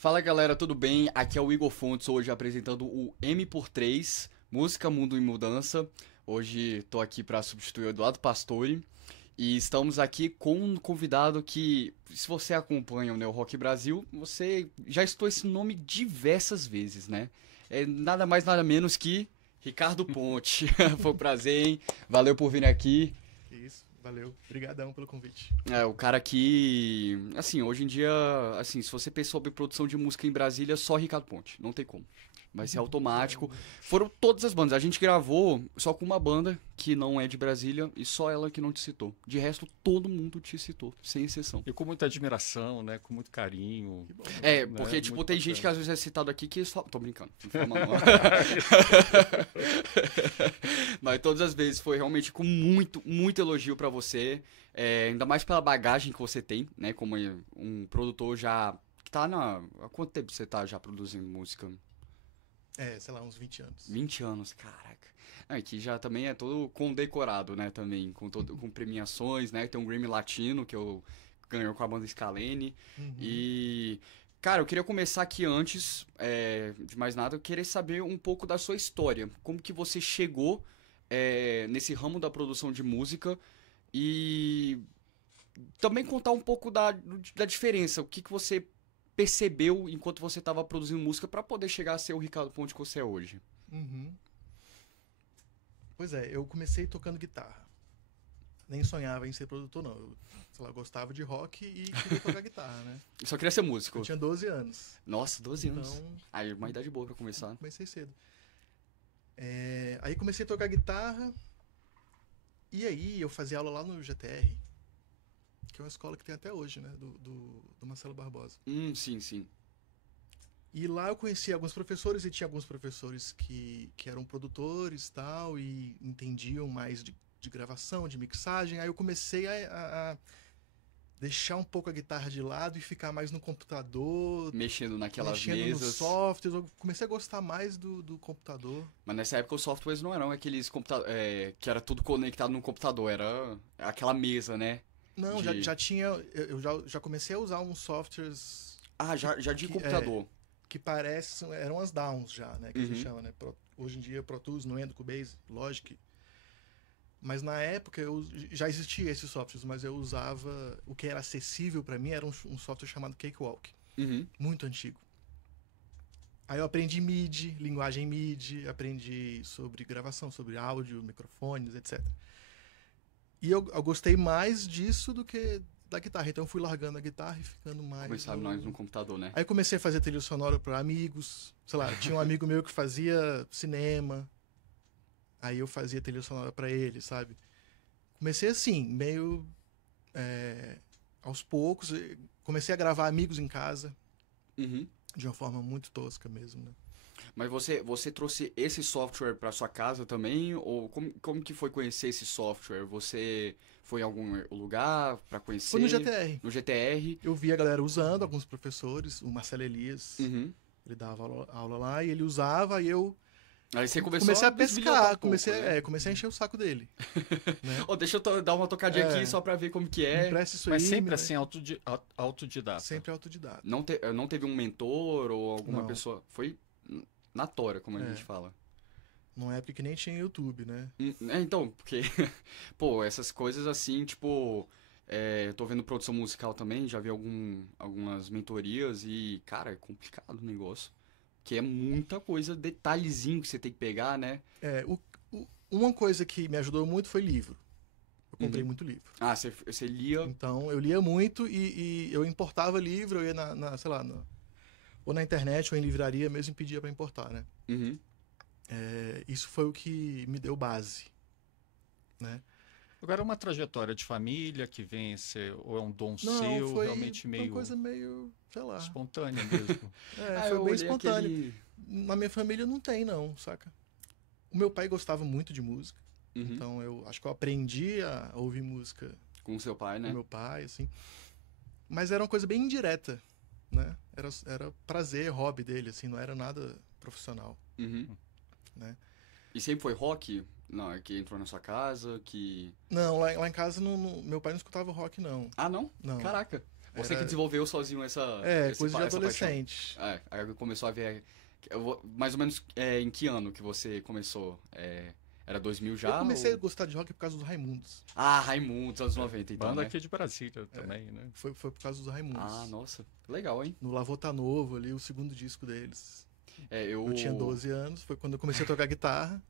Fala galera, tudo bem? Aqui é o Igor Fontes, hoje apresentando o M por 3, Música, Mundo em Mudança. Hoje tô aqui para substituir o Eduardo Pastore e estamos aqui com um convidado que, se você acompanha o Neo Rock Brasil, você já escutou esse nome diversas vezes, né? É nada mais, nada menos que Ricardo Ponte. Foi um prazer, hein? Valeu por vir aqui. Isso, valeu. Obrigadão pelo convite. É, o cara que, assim, hoje em dia, assim, se você pensar sobre produção de música em Brasília, só Ricardo Ponte, não tem como. Vai ser automático. Foram todas as bandas. A gente gravou só com uma banda que não é de Brasília e só ela que não te citou. De resto, todo mundo te citou, sem exceção. E com muita admiração, né? Com muito carinho. Que bom. É, Né? porque, tipo, Muito tem gente que bacana. às vezes é citado aqui que eles falam... Tô brincando. Não fala mal, não. Mas todas as vezes foi realmente com muito, muito elogio pra você. Ainda mais pela bagagem que você tem, né? Como um produtor já... Que tá na... Há quanto tempo você tá já produzindo música? Sei lá, uns 20 anos. 20 anos, caraca. Aqui já também é todo condecorado, né, também, com premiações, né, tem um Grammy Latino que eu ganhou com a banda Scalene, Uhum. e, cara, eu queria começar aqui antes, de mais nada, eu queria saber um pouco da sua história, como que você chegou nesse ramo da produção de música, e também contar um pouco da diferença, o que que você percebeu enquanto você estava produzindo música pra poder chegar a ser o Ricardo Ponte que você é hoje. Uhum. Pois é, eu comecei tocando guitarra. Nem sonhava em ser produtor, não. Eu, sei lá, gostava de rock e queria tocar guitarra, né? Eu só queria ser músico. Eu tinha 12 anos. Nossa, 12 anos. Então, Aí, uma idade boa pra começar. comecei cedo. Aí comecei a tocar guitarra. E aí eu fazia aula lá no GTR, que é uma escola que tem até hoje, né? Do Marcelo Barbosa. Sim, sim. E lá eu conheci alguns professores e tinha alguns professores que eram produtores e tal, e entendiam mais de gravação, de mixagem. Aí eu comecei a deixar um pouco a guitarra de lado e ficar mais no computador, Mexendo naquelas mexendo nos mesas. softwares. Eu comecei a gostar mais do computador. Mas nessa época os softwares não eram aqueles computadores que era tudo conectado no computador, era aquela mesa, né? Não, De- já tinha. Eu já comecei a usar uns softwares Ah, já de Que- computador. que parecem. Eram as downs já, né? Que a gente Uhum. chama, né? Hoje em dia Pro Tools, Nuendo, Cubase, Logic. Mas na época já existia esses softwares, mas eu usava. O que era acessível pra mim era um software chamado Cakewalk, Uhum. muito antigo. Aí eu aprendi MIDI, linguagem MIDI, aprendi sobre gravação, sobre áudio, microfones, etc. E eu gostei mais disso do que da guitarra. Então eu fui largando a guitarra e ficando mais. Começaram nós no computador, né? Aí comecei a fazer trilha sonora para amigos. Sei lá, tinha um amigo meu que fazia cinema. Aí eu fazia trilha sonora para ele, sabe? Comecei assim, meio aos poucos. Comecei a gravar amigos em casa, Uhum. de uma forma muito tosca mesmo, né? Mas você trouxe esse software pra sua casa também? Ou como que foi conhecer esse software? Você foi em algum lugar pra conhecer? Foi no GTR. No GTR? Eu vi a galera usando, alguns professores, o Marcelo Elias, Uhum. ele dava aula lá e ele usava, e eu Aí você começou comecei a bisbilhotar pescar, um pouco, né? comecei a encher o saco dele. Né? Ó, deixa eu dar uma tocadinha É. aqui só pra ver como que Me é. empresta isso Mas aí, sempre né? assim, autodidata. Sempre autodidata. Não teve um mentor ou alguma Não. pessoa. Foi na tora, como a É. gente fala. Numa época que nem tinha YouTube, né? Então, porque, pô, essas coisas assim, tipo, tô vendo produção musical também, já vi algumas mentorias e, cara, é complicado o negócio. Que é muita coisa, detalhezinho que você tem que pegar, né? Uma coisa que me ajudou muito foi livro. Eu comprei Uhum. muito livro. Ah, você lia. Então, eu lia muito e eu importava livro, eu ia sei lá, ou na internet ou em livraria mesmo e pedia para importar, né? Uhum. Isso foi o que me deu base, né? Agora, é uma trajetória de família que vem a ser, ou é um dom Não, seu, foi realmente uma meio coisa meio, sei lá. espontânea mesmo. Foi eu bem olhei espontâneo. aquele... Na minha família não tem, não, saca? O meu pai gostava muito de música, Uhum. então eu acho que eu aprendi a ouvir música Com o seu pai, com né? meu pai, assim. Mas era uma coisa bem indireta, né? Era prazer, hobby dele, assim, não era nada profissional, Uhum. né? E sempre foi rock? Não, é que entrou na sua casa, que... Não, lá em casa meu pai não escutava rock, não. Ah, não? Não. Caraca. Você que desenvolveu sozinho esse coisa de essa adolescente. paixão. Aí começou a ver... mais ou menos em que ano que você começou? Era 2000 já? Eu comecei a gostar de rock por causa dos Raimundos. Ah, Raimundos, anos 90, então, Banda né? aqui de Brasília também, né? Foi por causa dos Raimundos. Ah, nossa. Legal, hein? No Lavô Tá Novo, ali, o segundo disco deles. Eu... Eu tinha 12 anos, foi quando eu comecei a tocar guitarra.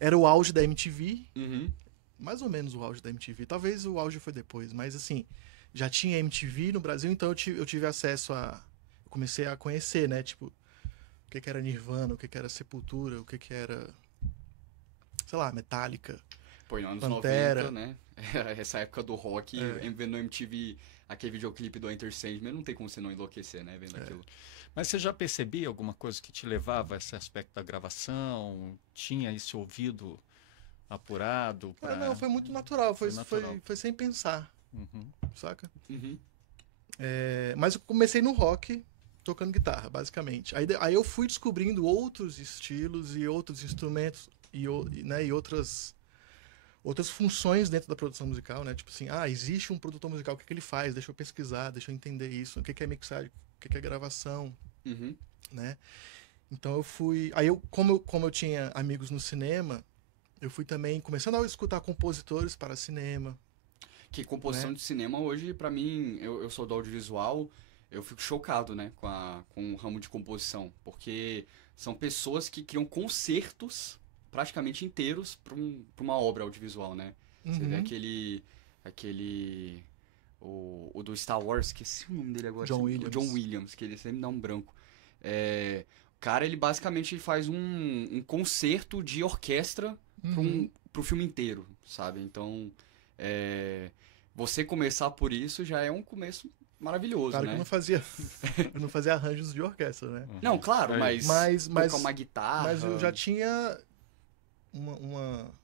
Era o auge da MTV, Uhum. mais ou menos o auge da MTV. Talvez o auge foi depois, mas assim, já tinha MTV no Brasil, então eu tive acesso a... Eu comecei a conhecer, né? Tipo, o que era Nirvana, o que era Sepultura, o que era... Sei lá, Metallica. Pô, em anos Pantera. 90, né? Essa época do rock, vendo MTV, aquele videoclipe do Enter Sandman, não tem como você não enlouquecer, né? Vendo aquilo. Mas você já percebia alguma coisa que te levava a esse aspecto da gravação? Tinha esse ouvido apurado? Não, foi muito natural. Foi natural. Foi sem pensar, Uhum. saca? Uhum. Mas eu comecei no rock, tocando guitarra, basicamente. Aí eu fui descobrindo outros estilos e outros instrumentos e outras funções dentro da produção musical, né? Tipo assim, existe um produtor musical, o que ele faz? Deixa eu pesquisar, deixa eu entender isso. O que é mixagem, o que é gravação, Uhum. né? Então eu fui... Como eu tinha amigos no cinema, eu fui também começando a escutar compositores para cinema. Que composição de cinema hoje, pra mim, eu sou do audiovisual, eu fico chocado, né, com o ramo de composição. Porque são pessoas que criam concertos praticamente inteiros pra uma obra audiovisual, né? Você vê o do Star Wars, esqueci o nome dele agora. John O Williams. John Williams, que ele sempre dá um branco. O cara, ele basicamente faz um concerto de orquestra pro filme inteiro, sabe? Então, você começar por isso já é um começo maravilhoso, Claro né? que eu não fazia arranjos de orquestra, né? Não, claro, mas tocar uma guitarra... Mas eu já tinha uma...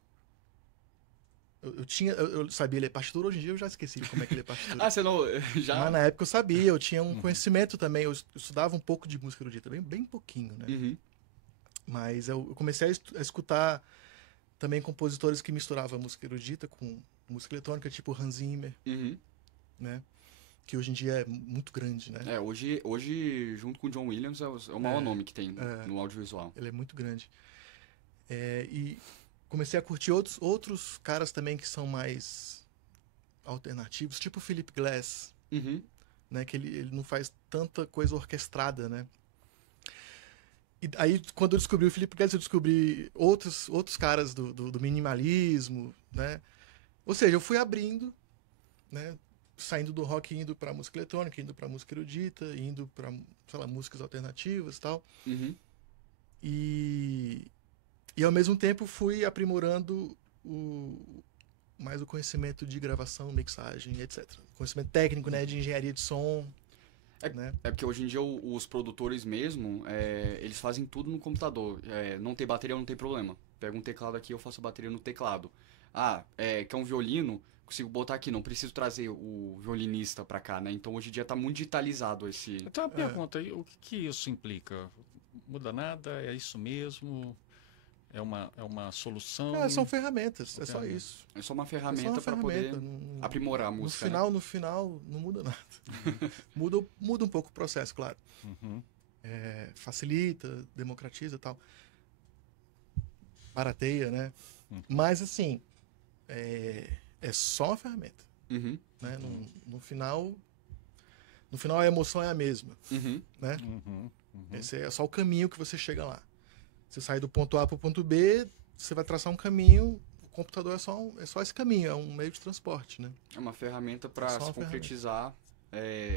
Eu sabia ler partitura, hoje em dia eu já esqueci como é que lê partitura. você não... Já... Mas na época eu sabia, eu tinha um conhecimento também, eu estudava um pouco de música erudita, bem pouquinho, né? Uhum. Mas eu comecei a escutar também compositores que misturavam música erudita com música eletrônica, tipo Hans Zimmer, Uhum. né? Que hoje em dia é muito grande, né? Hoje, junto com o John Williams, é o maior nome que tem no audiovisual. Ele é muito grande. E comecei a curtir outros caras também que são mais alternativos, tipo o Philip Glass, Uhum. né? Que ele não faz tanta coisa orquestrada, né? E aí, quando eu descobri o Philip Glass, eu descobri outros caras do minimalismo, né? Ou seja, eu fui abrindo, né? Saindo do rock, indo pra música eletrônica, indo pra música erudita, indo pra, sei lá, músicas alternativas e tal. Uhum. E ao mesmo tempo fui aprimorando mais o conhecimento de gravação, mixagem, etc. Conhecimento técnico, né? De engenharia de som. Né? Porque hoje em dia os produtores mesmo, eles fazem tudo no computador. Não tem bateria, não tem problema. Pega um teclado aqui, eu faço a bateria no teclado. Quer um violino? Consigo botar aqui, não preciso trazer o violinista pra cá, né? Então hoje em dia tá muito digitalizado esse... Então a pergunta, o que isso implica? Muda nada? É isso mesmo? É uma solução? São ferramentas, é só isso. É só uma ferramenta para poder aprimorar a música. No final, não muda nada. muda um pouco o processo, claro. Uhum. Facilita, democratiza e tal. Barateia, né? Uhum. Mas, assim, é só uma ferramenta. Uhum. Né? No final a emoção é a mesma. Uhum. Né? Uhum. Esse é só o caminho que você chega lá. Você sai do ponto A para o ponto B, você vai traçar um caminho, o computador é só esse caminho, é um meio de transporte, né? É uma ferramenta para se concretizar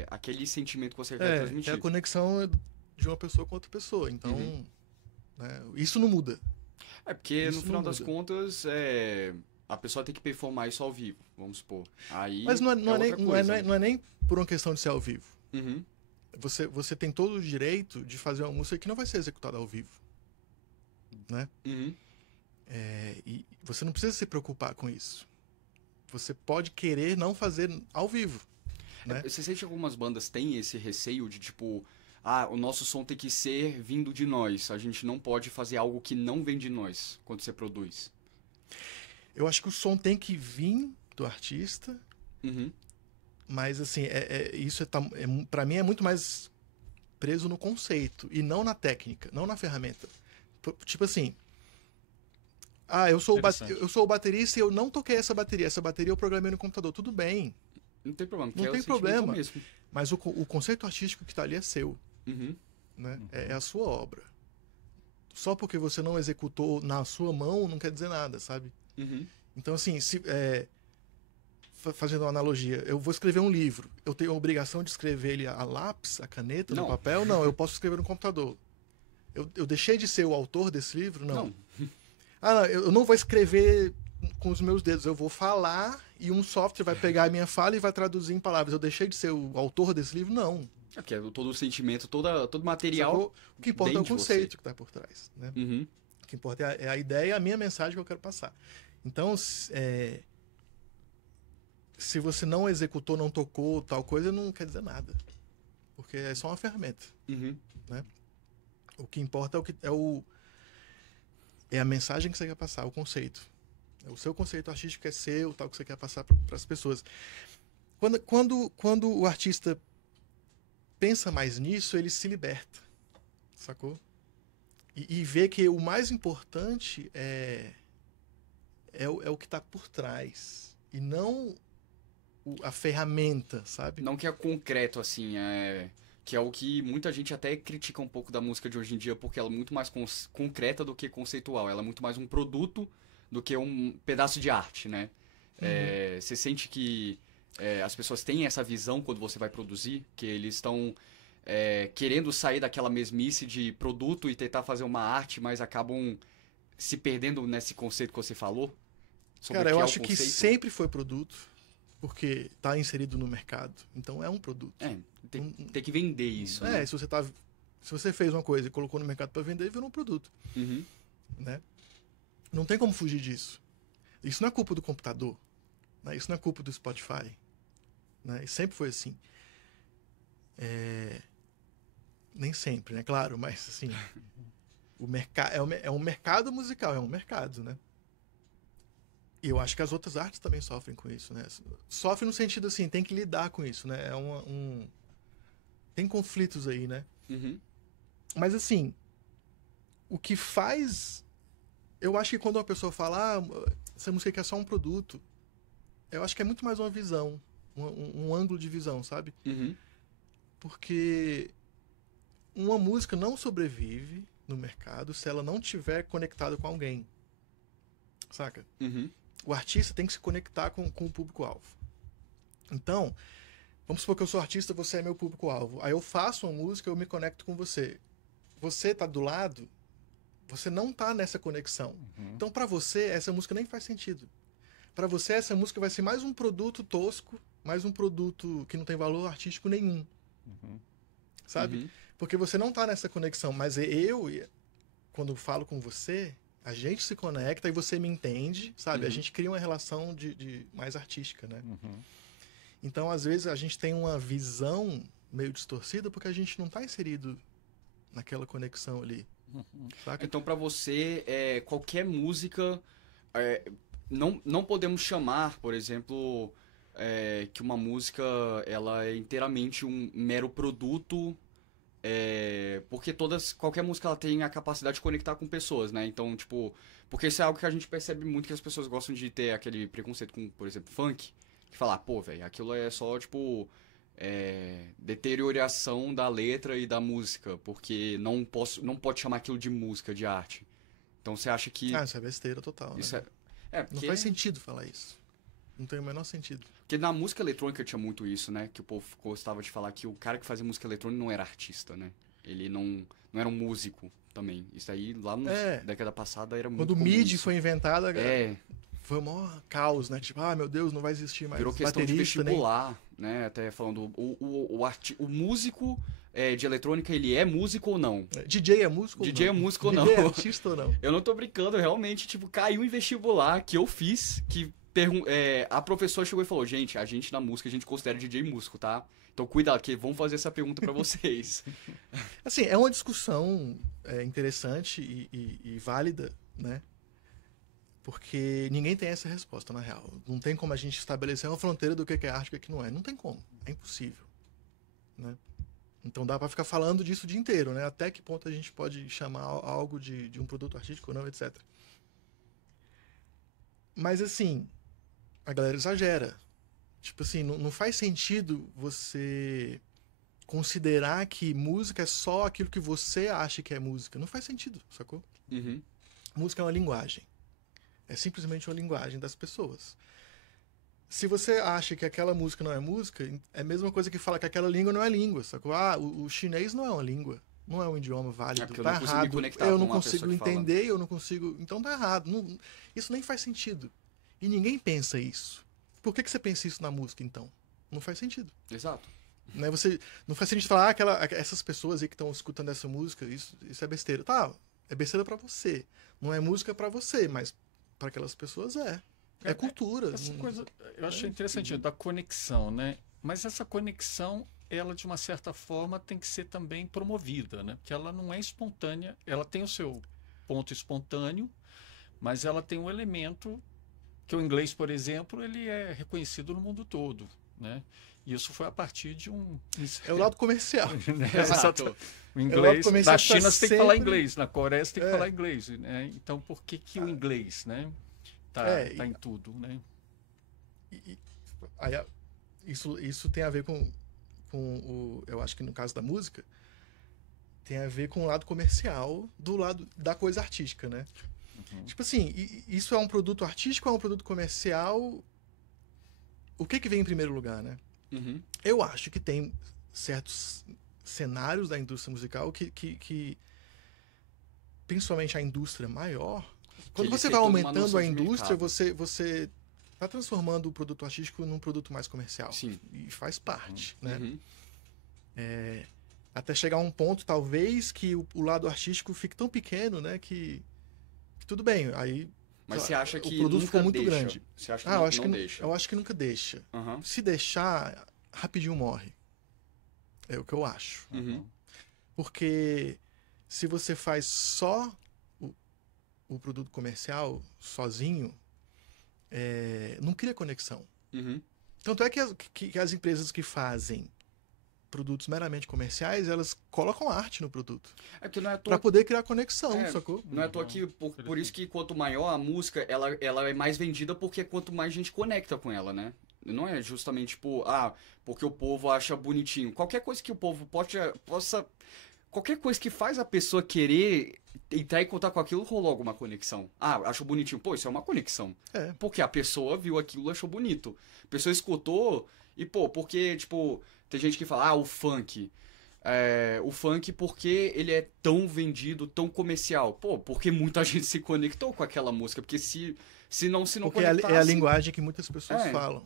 aquele sentimento que você quer transmitir. É a conexão de uma pessoa com outra pessoa, então né, isso não muda. Porque isso no final das contas, a pessoa tem que performar isso ao vivo, vamos supor. Aí mas não é nem por uma questão de ser ao vivo. Uhum. Você tem todo o direito de fazer uma música que não vai ser executada ao vivo. Né? Uhum. E você não precisa se preocupar com isso. Você pode querer não fazer ao vivo. Né? Você sente que algumas bandas têm esse receio de tipo, o nosso som tem que ser vindo de nós, a gente não pode fazer algo que não vem de nós quando você produz? Eu acho que o som tem que vir do artista, uhum. Mas, assim, para mim é muito mais preso no conceito e não na técnica, não na ferramenta. Tipo assim, eu sou o baterista e eu não toquei essa bateria. Essa bateria eu programei no computador. Tudo bem, Não tem problema, não que é tem o sentimento problema. mesmo. Mas o conceito artístico que tá ali é seu, Uhum. né? É a sua obra. Só porque você não executou na sua mão não quer dizer nada, sabe? Uhum. Então, assim, fazendo uma analogia, eu vou escrever um livro. Eu tenho a obrigação de escrever ele a lápis, a caneta, no Não. papel? Não, eu posso escrever no computador. Eu deixei de ser o autor desse livro? Não. Não, eu não vou escrever com os meus dedos. Eu vou falar e um software vai pegar a minha fala e vai traduzir em palavras. Eu deixei de ser o autor desse livro? Não. É todo o sentimento, todo material. Sacou? O que importa é o dentro de conceito você. que está por trás, né? Uhum. O que importa é a ideia e a minha mensagem que eu quero passar. Então, se você não executou, não tocou tal coisa, não quer dizer nada. Porque é só uma ferramenta. Uhum. O que importa é a mensagem que você quer passar, o conceito. O seu conceito artístico é seu, tal que você quer passar para as pessoas. Quando o artista pensa mais nisso, ele se liberta, sacou? E vê que o mais importante é o que está por trás e não a ferramenta, sabe? Não que é concreto, assim, que é o que muita gente até critica um pouco da música de hoje em dia, porque ela é muito mais concreta do que conceitual. Ela é muito mais um produto do que um pedaço de arte, né? Você sente que as pessoas têm essa visão quando você vai produzir, que eles estão querendo sair daquela mesmice de produto e tentar fazer uma arte, mas acabam se perdendo nesse conceito que você falou? Cara, eu acho que sempre foi produto, porque está inserido no mercado. Então é um produto. Tem que vender isso, né? Se você fez uma coisa e colocou no mercado para vender, virou um produto. Uhum. Né? Não tem como fugir disso. Isso não é culpa do computador. Né? Isso não é culpa do Spotify. Né? E sempre foi assim. Nem sempre, né? Claro, mas assim... é um mercado musical, é um mercado, né? E eu acho que as outras artes também sofrem com isso, né? Sofrem no sentido assim, tem que lidar com isso, né? Tem conflitos aí, né? Uhum. Mas assim, o que faz... Eu acho que quando uma pessoa fala, essa música aqui é só um produto, eu acho que é muito mais uma visão, um ângulo de visão, sabe? Uhum. Porque uma música não sobrevive no mercado se ela não tiver conectada com alguém, saca? Uhum. O artista tem que se conectar com o público-alvo. Então, vamos supor que eu sou artista, você é meu público-alvo. Aí eu faço uma música, eu me conecto com você. Você tá do lado, você não tá nessa conexão. Então, para você, essa música nem faz sentido. Para você, essa música vai ser mais um produto tosco, mais um produto que não tem valor artístico nenhum. Sabe? Uhum. Porque você não tá nessa conexão. Mas quando falo com você, a gente se conecta e você me entende, sabe? A gente cria uma relação de mais artística, né? Então, às vezes, a gente tem uma visão meio distorcida porque a gente não tá inserido naquela conexão ali. Saca? Então, pra você, qualquer música... não podemos chamar, por exemplo, que uma música ela é inteiramente um mero produto... porque qualquer música ela tem a capacidade de conectar com pessoas, né? Então, tipo, porque isso é algo que a gente percebe muito que as pessoas gostam de ter aquele preconceito com, por exemplo, funk, que fala, pô, velho, aquilo é só, tipo, deterioração da letra e da música, porque não pode chamar aquilo de música, de arte. Então, você acha que... isso é besteira total, isso né? porque... Não faz sentido falar isso. Não tem o menor sentido. Porque na música eletrônica tinha muito isso, né? Que o povo gostava de falar que o cara que fazia música eletrônica não era artista, né? Ele não era um músico também. Isso aí, lá na década passada, era muito Quando o comum MIDI isso. foi inventado, foi um maior caos, né? Tipo, meu Deus, não vai existir mais virou questão de baterista, vestibular, né? Até falando, o músico de eletrônica, ele é músico ou não? DJ é músico DJ ou não? é músico ou não? DJ é artista ou não? Eu não tô brincando, realmente, tipo, caiu em vestibular que eu fiz, que a professora chegou e falou, gente, a gente na música, a gente considera DJ músico, tá? Então cuidado, que vão fazer essa pergunta pra vocês. Assim, é uma discussão interessante e válida, né? Porque ninguém tem essa resposta, na real. Não tem como a gente estabelecer uma fronteira do que é arte e o que não é. Não tem como. É impossível. Né? Então dá pra ficar falando disso o dia inteiro, né? Até que ponto a gente pode chamar algo de um produto artístico ou não, etc. Mas assim, a galera exagera. Tipo assim, não faz sentido você considerar que música é só aquilo que você acha que é música. Não faz sentido, sacou? Uhum. Música é uma linguagem. É simplesmente uma linguagem das pessoas. Se você acha que aquela música não é música, é a mesma coisa que falar que aquela língua não é língua, sacou? Ah, o chinês não é uma língua. Não é um idioma válido. porque eu Tá não consigo me errado. conectar Eu com não uma pessoa consigo que fala. entender, eu não consigo. Então tá errado. Isso nem faz sentido. E ninguém pensa isso. Por que você pensa isso na música, então? Não faz sentido. Exato. Né? Você, não faz sentido falar, essas pessoas aí que estão escutando essa música, isso é besteira. Tá, é besteira pra você. Não é música pra você, mas pra aquelas pessoas é. É cultura. Essa coisa, eu achei interessante, da conexão, né? Mas essa conexão, ela de uma certa forma tem que ser também promovida, né? Porque ela não é espontânea, ela tem o seu ponto espontâneo, mas ela tem um elemento que o inglês, por exemplo, ele é reconhecido no mundo todo, né? E isso foi a partir de um... É o lado comercial. Né? Exato. O inglês, comercial na China você tem que falar sempre- inglês, na Coreia você tem que falar inglês, né? Então por que que o inglês, né? Tá em tudo, né? Aí, isso tem a ver com o. Eu acho que no caso da música, tem a ver com o lado comercial do lado da coisa artística, né? Tipo assim, isso é um produto artístico ou é um produto comercial? O que vem em primeiro lugar, né? Uhum. Eu acho que tem certos cenários da indústria musical que principalmente a indústria maior, quando eles você têm vai toda uma aumentando noção a de indústria, mercado. você tá transformando o produto artístico num produto mais comercial. Sim. E faz parte, né? Uhum. Até chegar a um ponto, talvez, que o lado artístico fique tão pequeno, né? Que tudo bem, aí Mas sei você lá, acha o que produto nunca ficou muito deixa? grande. Você acha que Ah, eu não, acho não que deixa? eu acho que nunca deixa. Aham. Se deixar, rapidinho morre. É o que eu acho. Uhum. Porque se você faz só o produto comercial sozinho, não cria conexão. Uhum. Tanto é que as empresas que fazem produtos meramente comerciais, elas colocam arte no produto. É que não é à Pra toa, poder criar conexão, É, sacou? não é à toa que, por isso que quanto maior a música, ela é mais vendida porque quanto mais gente conecta com ela, né? Não é justamente, tipo, porque o povo acha bonitinho. Qualquer coisa que o povo possa... Qualquer coisa que faz a pessoa querer entrar em contato com aquilo, rolou alguma conexão. Achou bonitinho. Pô, isso é uma conexão. É. Porque a pessoa viu aquilo e achou bonito. A pessoa escutou e, pô, porque, tipo, tem gente que fala, o funk. O funk porque ele é tão vendido, tão comercial. Pô, porque muita gente se conectou com aquela música. Porque se não Porque conectasse... é a linguagem que muitas pessoas falam.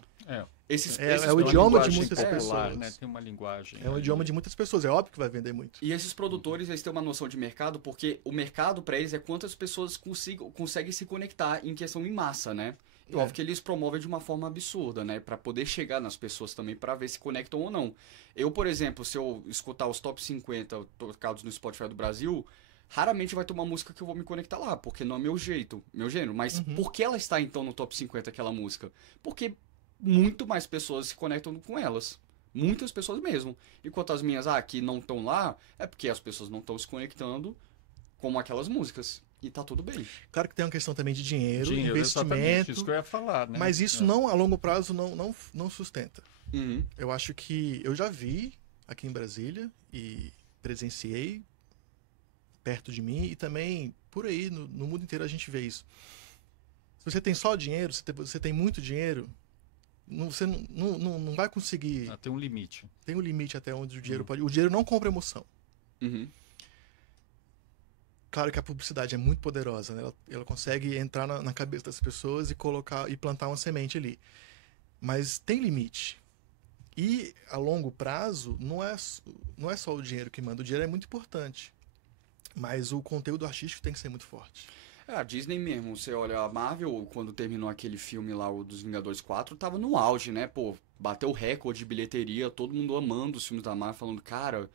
Esses é o produtores- idioma de linguagem muitas popular, pessoas. né? Tem uma linguagem. É um idioma de muitas pessoas. É óbvio que vai vender muito. E esses produtores, eles têm uma noção de mercado, porque o mercado pra eles é quantas pessoas conseguem se conectar em questão em massa, né? E óbvio que eles promovem de uma forma absurda, né? Pra poder chegar nas pessoas também, pra ver se conectam ou não. Eu, por exemplo, se eu escutar os top 50 tocados no Spotify do Brasil, raramente vai ter uma música que eu vou me conectar lá, porque não é meu jeito, meu gênero. Mas por que ela está, então, no top 50, aquela música? Porque muito mais pessoas se conectam com elas. Muitas pessoas mesmo. Enquanto as minhas, que não estão lá, é porque as pessoas não estão se conectando com aquelas músicas. E tá tudo bem. Claro que tem uma questão também de dinheiro Exatamente, investimento. isso que eu ia falar, né? Mas isso não, a longo prazo, não sustenta. Uhum. Eu acho que eu já vi aqui em Brasília e presenciei perto de mim e também por aí, no mundo inteiro a gente vê isso. Se você tem só dinheiro, se você tem muito dinheiro, você não vai conseguir. Tem um limite. Tem um limite até onde o dinheiro pode. O dinheiro não compra emoção. Uhum. Claro que a publicidade é muito poderosa, né? Ela consegue entrar na cabeça das pessoas e colocar e plantar uma semente ali. Mas tem limite. E a longo prazo não é só o dinheiro que manda. O dinheiro é muito importante. Mas o conteúdo artístico tem que ser muito forte. A Disney mesmo, você olha, a Marvel, quando terminou aquele filme lá, o dos Vingadores 4, tava no auge, né? Pô, bateu recorde de bilheteria, todo mundo amando os filmes da Marvel, falando, cara,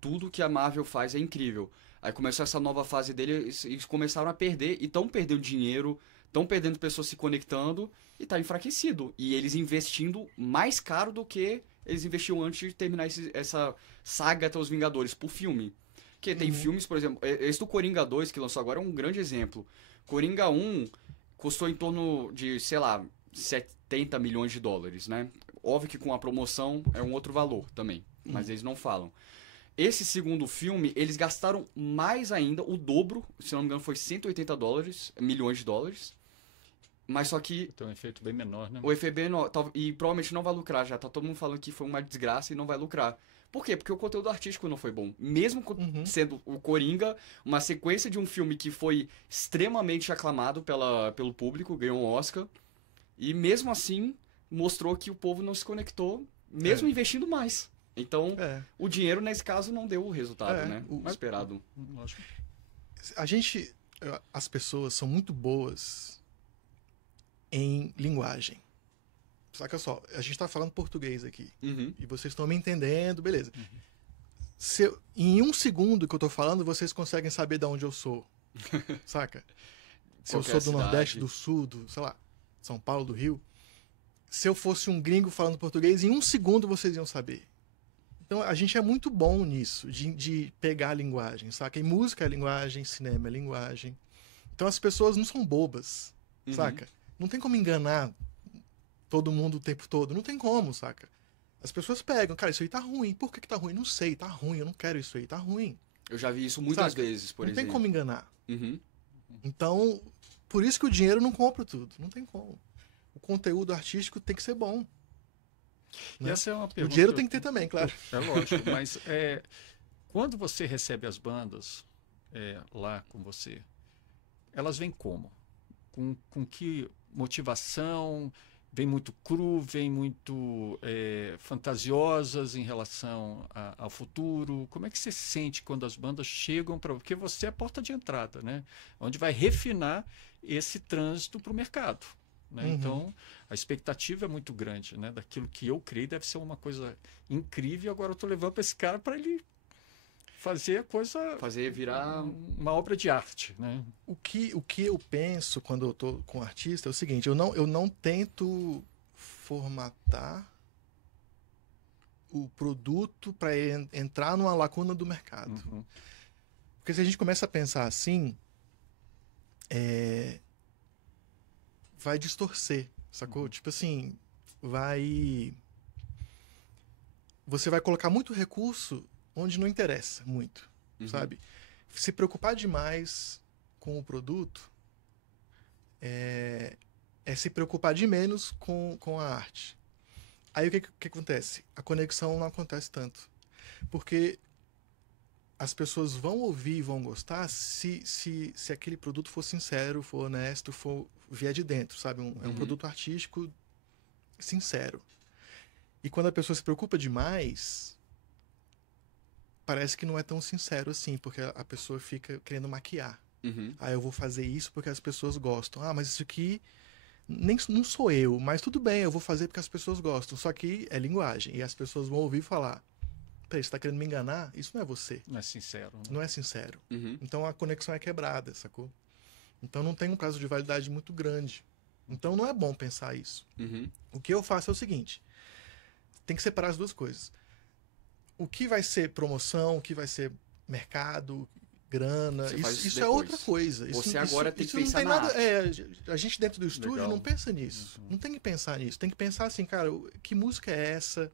tudo que a Marvel faz é incrível. Aí começou essa nova fase dele, eles começaram a perder, e estão perdendo dinheiro, estão perdendo pessoas se conectando e tá enfraquecido. E eles investindo mais caro do que eles investiam antes de terminar essa saga até os Vingadores por filme. Porque tem filmes, por exemplo, esse do Coringa 2 que lançou agora é um grande exemplo. Coringa 1 custou em torno de, sei lá, 70 milhões de dólares, né? Óbvio que com a promoção é um outro valor também, mas eles não falam. Esse segundo filme, eles gastaram mais ainda, o dobro, se não me engano foi 180 milhões de dólares. Mas só que Tem um efeito bem menor, né? o efeito é menor, e provavelmente não vai lucrar já. Tá todo mundo falando que foi uma desgraça e não vai lucrar. Por quê? Porque o conteúdo artístico não foi bom. Mesmo sendo o Coringa, uma sequência de um filme que foi extremamente aclamado pelo público, ganhou um Oscar. E mesmo assim, mostrou que o povo não se conectou, mesmo investindo mais. Então, o dinheiro, nesse caso, não deu o resultado, né? O esperado. Lógico. As pessoas são muito boas em linguagem. Saca só, a gente tá falando português aqui. E vocês estão me entendendo, beleza. Em um segundo que eu tô falando, vocês conseguem saber de onde eu sou. Saca? Se eu sou do Nordeste, do Sul, sei lá, São Paulo, do Rio. Se eu fosse um gringo falando português, em um segundo vocês iam saber. Então a gente é muito bom nisso, de pegar a linguagem, saca? E música é linguagem, cinema é linguagem. Então as pessoas não são bobas, saca? Não tem como enganar todo mundo o tempo todo. Não tem como, saca? As pessoas pegam, cara, isso aí tá ruim. Por que tá ruim? Não sei, tá ruim, eu não quero isso aí, tá ruim. Eu já vi isso muitas vezes, por exemplo. Não tem como enganar. Então, por isso que o dinheiro não compra tudo. Não tem como. O conteúdo artístico tem que ser bom. E essa é uma pergunta. O dinheiro tem que ter também, claro. É lógico, mas quando você recebe as bandas lá com você, elas vêm como? Com que motivação? Vem muito cru, vem muito fantasiosas em relação ao futuro? Como é que você sente quando as bandas chegam para... Porque você é a porta de entrada, né? Onde vai refinar esse trânsito para o mercado. Né? Então, a expectativa é muito grande, né? Daquilo que eu criei deve ser uma coisa incrível. Agora eu estou levando para esse cara para ele fazer a coisa... Fazer virar... uma obra de arte, né? O que eu penso quando eu estou com o artista é o seguinte, eu não tento formatar o produto para entrar numa lacuna do mercado. Porque se a gente começa a pensar assim, vai distorcer, sacou? Tipo assim, você vai colocar muito recurso onde não interessa muito, sabe? Se preocupar demais com o produto é se preocupar de menos com a arte. Aí o que acontece? A conexão não acontece tanto. Porque as pessoas vão ouvir e vão gostar se aquele produto for sincero, for honesto, vier de dentro, sabe? É um produto artístico sincero. E quando a pessoa se preocupa demais, parece que não é tão sincero assim, porque a pessoa fica querendo maquiar. Eu vou fazer isso porque as pessoas gostam. Mas isso aqui não sou eu, mas tudo bem, eu vou fazer porque as pessoas gostam. Só que é linguagem, e as pessoas vão ouvir e falar: peraí, você tá querendo me enganar? Isso não é você. Não é sincero. Né? Não é sincero. Então a conexão é quebrada, sacou? Então não tem um prazo de validade muito grande. Então não é bom pensar isso. O que eu faço é o seguinte: tem que separar as duas coisas. O que vai ser promoção, o que vai ser mercado, grana, isso é outra coisa. Você agora tem que pensar na arte. A gente dentro do estúdio não pensa nisso. Não tem que pensar nisso. Tem que pensar assim, cara, que música é essa?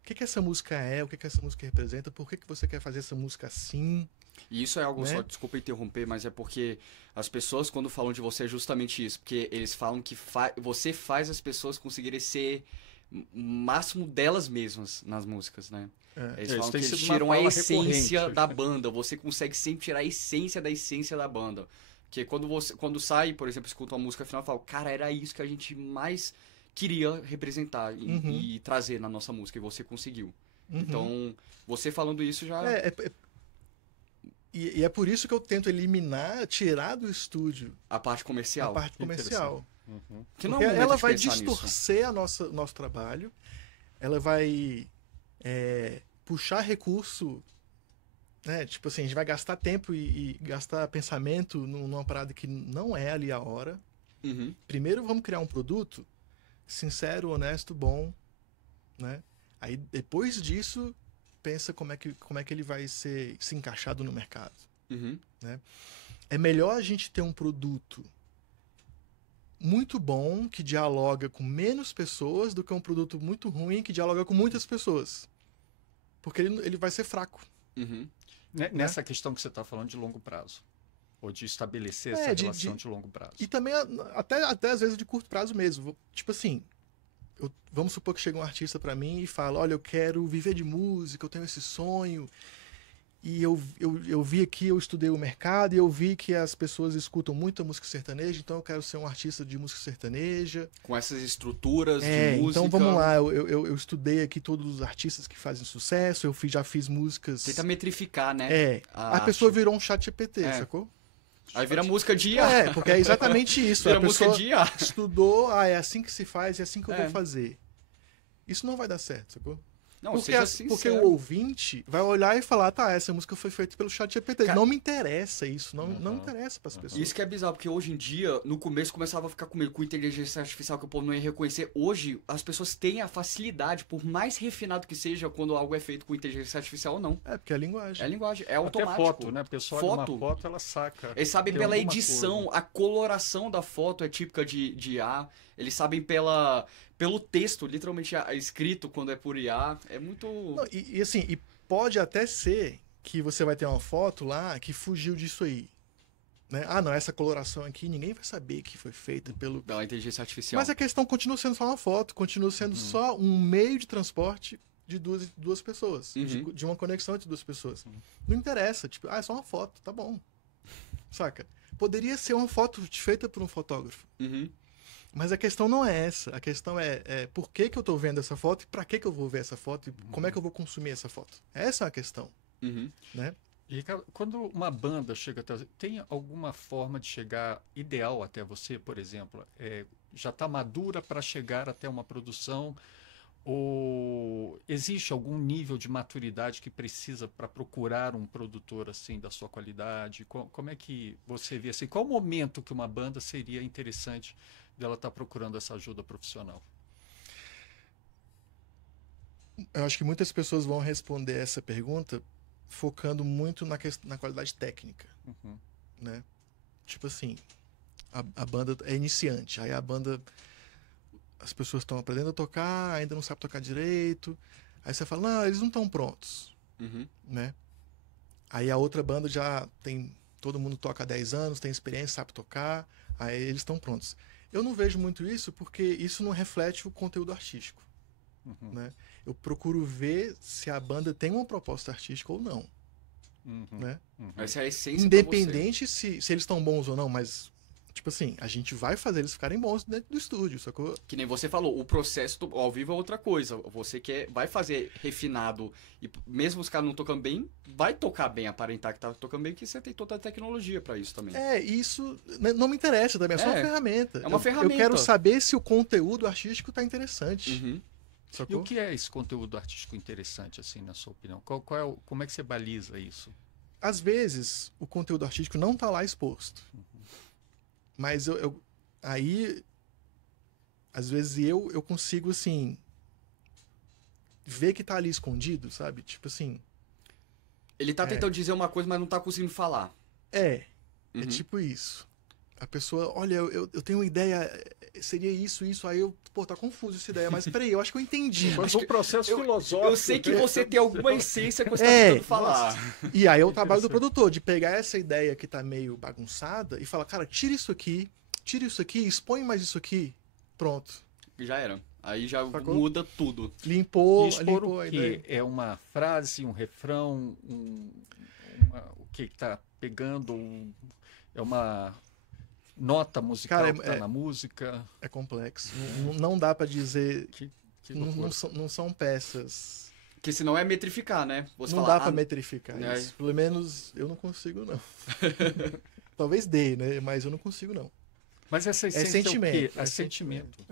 O que essa música é? O que essa música representa? Por que você quer fazer essa música assim? E isso é algo, só, desculpa interromper, mas é porque as pessoas, quando falam de você, é justamente isso. Porque eles falam que você faz as pessoas conseguirem ser o máximo delas mesmas nas músicas, né? Eles falam que eles tiram a essência da banda. Você consegue sempre tirar a essência da essência da banda. Porque quando sai, por exemplo, escuta uma música final, fala: cara, era isso que a gente mais queria representar e trazer na nossa música, e você conseguiu. Então, você falando isso já... E é por isso que eu tento tirar do estúdio a parte comercial. A parte comercial. Que porque ela vai distorcer nosso trabalho, ela vai puxar recurso, né? Tipo assim, a gente vai gastar tempo e gastar pensamento numa parada que não é ali a hora. Uhum. Primeiro vamos criar um produto sincero, honesto, bom, né? Aí depois disso, pensa como é que ele vai se encaixado no mercado. Uhum. É melhor a gente ter um produto muito bom, que dialoga com menos pessoas, do que um produto muito ruim, que dialoga com muitas pessoas. Porque ele vai ser fraco. Uhum. Nessa questão que você está falando de longo prazo. Ou de estabelecer essa relação de longo prazo. E também, até às vezes, de curto prazo mesmo. Tipo assim, vamos supor que chega um artista pra mim e fala, olha, eu quero viver de música, eu tenho esse sonho. E eu vi aqui, eu estudei o mercado e eu vi que as pessoas escutam muita música sertaneja, então eu quero ser um artista de música sertaneja. Com essas estruturas de música. Então vamos lá, eu estudei aqui todos os artistas que fazem sucesso, já fiz músicas... Tenta metrificar, né? A pessoa virou um chat GPT, sacou? Aí vira música de IA. Porque é exatamente isso. Vira a música pessoa de IA. estudou, é assim que se faz, é assim que eu vou fazer. Isso não vai dar certo, sacou? Não, Porque o ouvinte vai olhar e falar, tá, essa música foi feita pelo chat GPT. Não me interessa isso, não interessa pras pessoas. Isso que é bizarro, porque hoje em dia, no começo começava a ficar com medo com inteligência artificial, que o povo não ia reconhecer. Hoje, as pessoas têm a facilidade, por mais refinado que seja, quando algo é feito com inteligência artificial ou não. Porque é a linguagem. É a linguagem, é automático. Até foto, né? A pessoa olha uma foto, ela saca. Eles sabem pela edição, a coloração da foto é típica de IA. Eles sabem pelo texto, literalmente escrito quando é por IA. É muito... Não, e pode até ser que você vai ter uma foto lá que fugiu disso aí. Né? Ah, não, essa coloração aqui, ninguém vai saber que foi feita pela inteligência artificial. Mas a questão continua sendo só uma foto, continua sendo só um meio de transporte de duas pessoas. De uma conexão entre duas pessoas. Não interessa, tipo, é só uma foto, tá bom. Saca? Poderia ser uma foto feita por um fotógrafo. Mas a questão não é essa. A questão é por que eu tô vendo essa foto e pra que eu vou ver essa foto e como é que eu vou consumir essa foto. Essa é a questão. Né? E, Ricardo, quando uma banda chega até... Tem alguma forma de chegar ideal até você, por exemplo? Já está madura para chegar até uma produção? Ou existe algum nível de maturidade que precisa para procurar um produtor assim da sua qualidade? Como é que você vê assim? Qual o momento que uma banda seria interessante dela estar procurando essa ajuda profissional? Eu acho que muitas pessoas vão responder essa pergunta focando muito na qualidade técnica, né? Tipo assim, a banda é iniciante, aí a banda, as pessoas estão aprendendo a tocar, ainda não sabem tocar direito, aí você fala, não, eles não estão prontos, né? Aí a outra banda já tem, todo mundo toca há 10 anos, tem experiência, sabe tocar, aí eles estão prontos. Eu não vejo muito isso porque isso não reflete o conteúdo artístico, né? Eu procuro ver se a banda tem uma proposta artística ou não, né? Essa é a essência. Independente se eles estão bons ou não, mas tipo assim, a gente vai fazer eles ficarem bons dentro do estúdio, sacou? Que nem você falou, o processo ao vivo é outra coisa. Você vai fazer refinado, e mesmo os caras não tocando bem, vai tocar bem, aparentar que tá tocando bem, que você tem toda a tecnologia pra isso também. Isso não me interessa também, é só uma ferramenta. É uma ferramenta. Eu quero saber se o conteúdo artístico tá interessante. E o que é esse conteúdo artístico interessante, assim, na sua opinião? Como é que você baliza isso? Às vezes, o conteúdo artístico não tá lá exposto. Mas aí, às vezes eu consigo, assim, ver que tá ali escondido, sabe? Tipo assim... Ele tá tentando dizer uma coisa, mas não tá conseguindo falar. É tipo isso. A pessoa, olha, eu tenho uma ideia, seria isso, aí tá confuso essa ideia, mas peraí, eu acho que eu entendi. Mas um processo filosófico. Eu sei que você tem alguma essência que você tá tentando falar. E aí é o trabalho do produtor, de pegar essa ideia que tá meio bagunçada e falar, cara, tira isso aqui, expõe mais isso aqui, pronto. Já era. Aí já muda tudo. Limpou a ideia. É uma frase, um refrão, o que tá pegando, é uma... nota musical, cara, que tá na música. É complexo. Não dá pra dizer. Não são peças. Que senão é metrificar, né? Você não dá pra metrificar isso. Pelo menos eu não consigo, não. Talvez dê, né? Mas eu não consigo, não. Mas essa essência é sentimento. É o quê? É sentimento.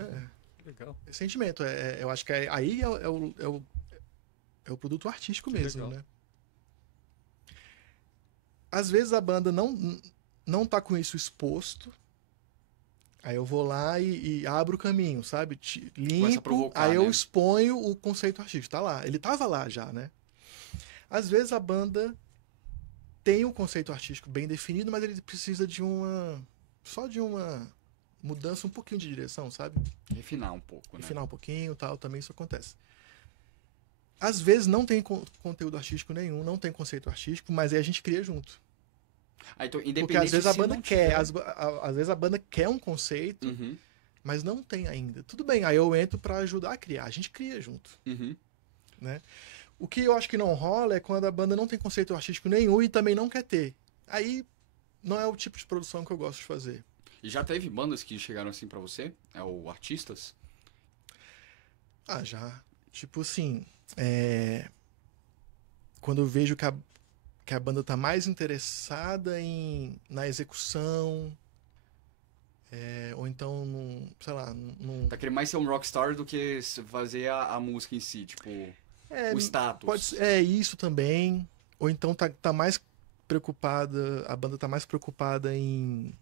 Legal. É sentimento. Eu acho que aí é o produto artístico mesmo, né? Às vezes a banda não tá com isso exposto, Aí eu vou lá e abro o caminho, sabe? Começa a Limpo, provocar, aí eu né? exponho o conceito artístico. Tá lá. Ele tava lá já, né? Às vezes a banda tem um conceito artístico bem definido, mas ele precisa só de uma mudança um pouquinho de direção, sabe? Refinar um pouco, né? Refinar um pouquinho, tal, também isso acontece. Às vezes não tem conteúdo artístico nenhum, não tem conceito artístico, mas aí a gente cria junto. Então, Porque independente às vezes a se banda não quer, tiver- às vezes a banda quer um conceito, Uhum, mas não tem ainda. Tudo bem, aí eu entro pra ajudar a criar. A gente cria junto, uhum. né? O que eu acho que não rola é quando a banda não tem conceito artístico nenhum e também não quer ter. Aí não é o tipo de produção que eu gosto de fazer. E já teve bandas que chegaram assim pra você? Ou artistas? Ah, já. Tipo assim, quando eu vejo que a banda tá mais interessada na execução, ou então, sei lá, Tá querendo mais ser um rockstar do que fazer a música em si, tipo, o status. pode ser, é isso também. Ou então tá mais preocupada, a banda tá mais preocupada em.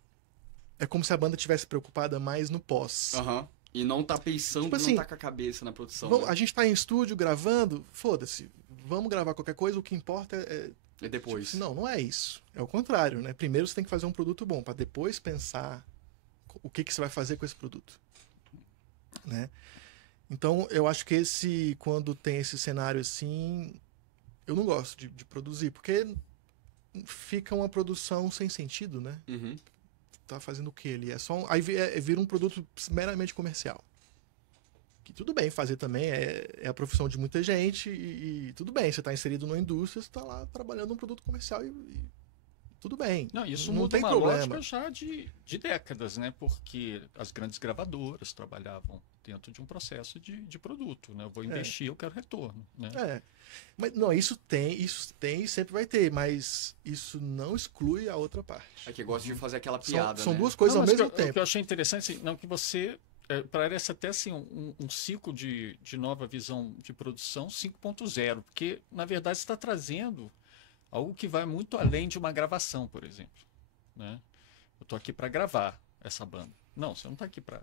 É como se a banda tivesse preocupada mais no pós. Aham. E não tá pensando, Tipo não assim, tá com a cabeça na produção, Vamos- né? A gente tá em estúdio gravando, foda-se, vamos gravar qualquer coisa, o que importa é. E depois. Tipo, não é isso. É o contrário, né? Primeiro você tem que fazer um produto bom, pra depois pensar o que você vai fazer com esse produto, né? Então, eu acho que quando tem esse cenário assim, eu não gosto de produzir, porque fica uma produção sem sentido, né? Uhum. Tá fazendo o que ali? Aí vira um produto meramente comercial. Que tudo bem fazer também, é a profissão de muita gente e tudo bem, você tá inserido numa indústria, você tá lá trabalhando um produto comercial e tudo bem. Não, isso não muda tem uma problema. lógica já de décadas, né? Porque as grandes gravadoras trabalhavam dentro de um processo de produto, né? Eu vou investir, eu quero retorno, né? Mas não, isso tem e sempre vai ter, mas isso não exclui a outra parte. É que gosta de fazer aquela piada, São né? duas coisas Não, ao mas mesmo o que tempo. eu achei interessante, assim, não, que você parece até assim um ciclo de nova visão de produção 5.0, porque na verdade você está trazendo algo que vai muito além de uma gravação, por exemplo, né? Eu estou aqui para gravar essa banda. Não, você não está aqui para.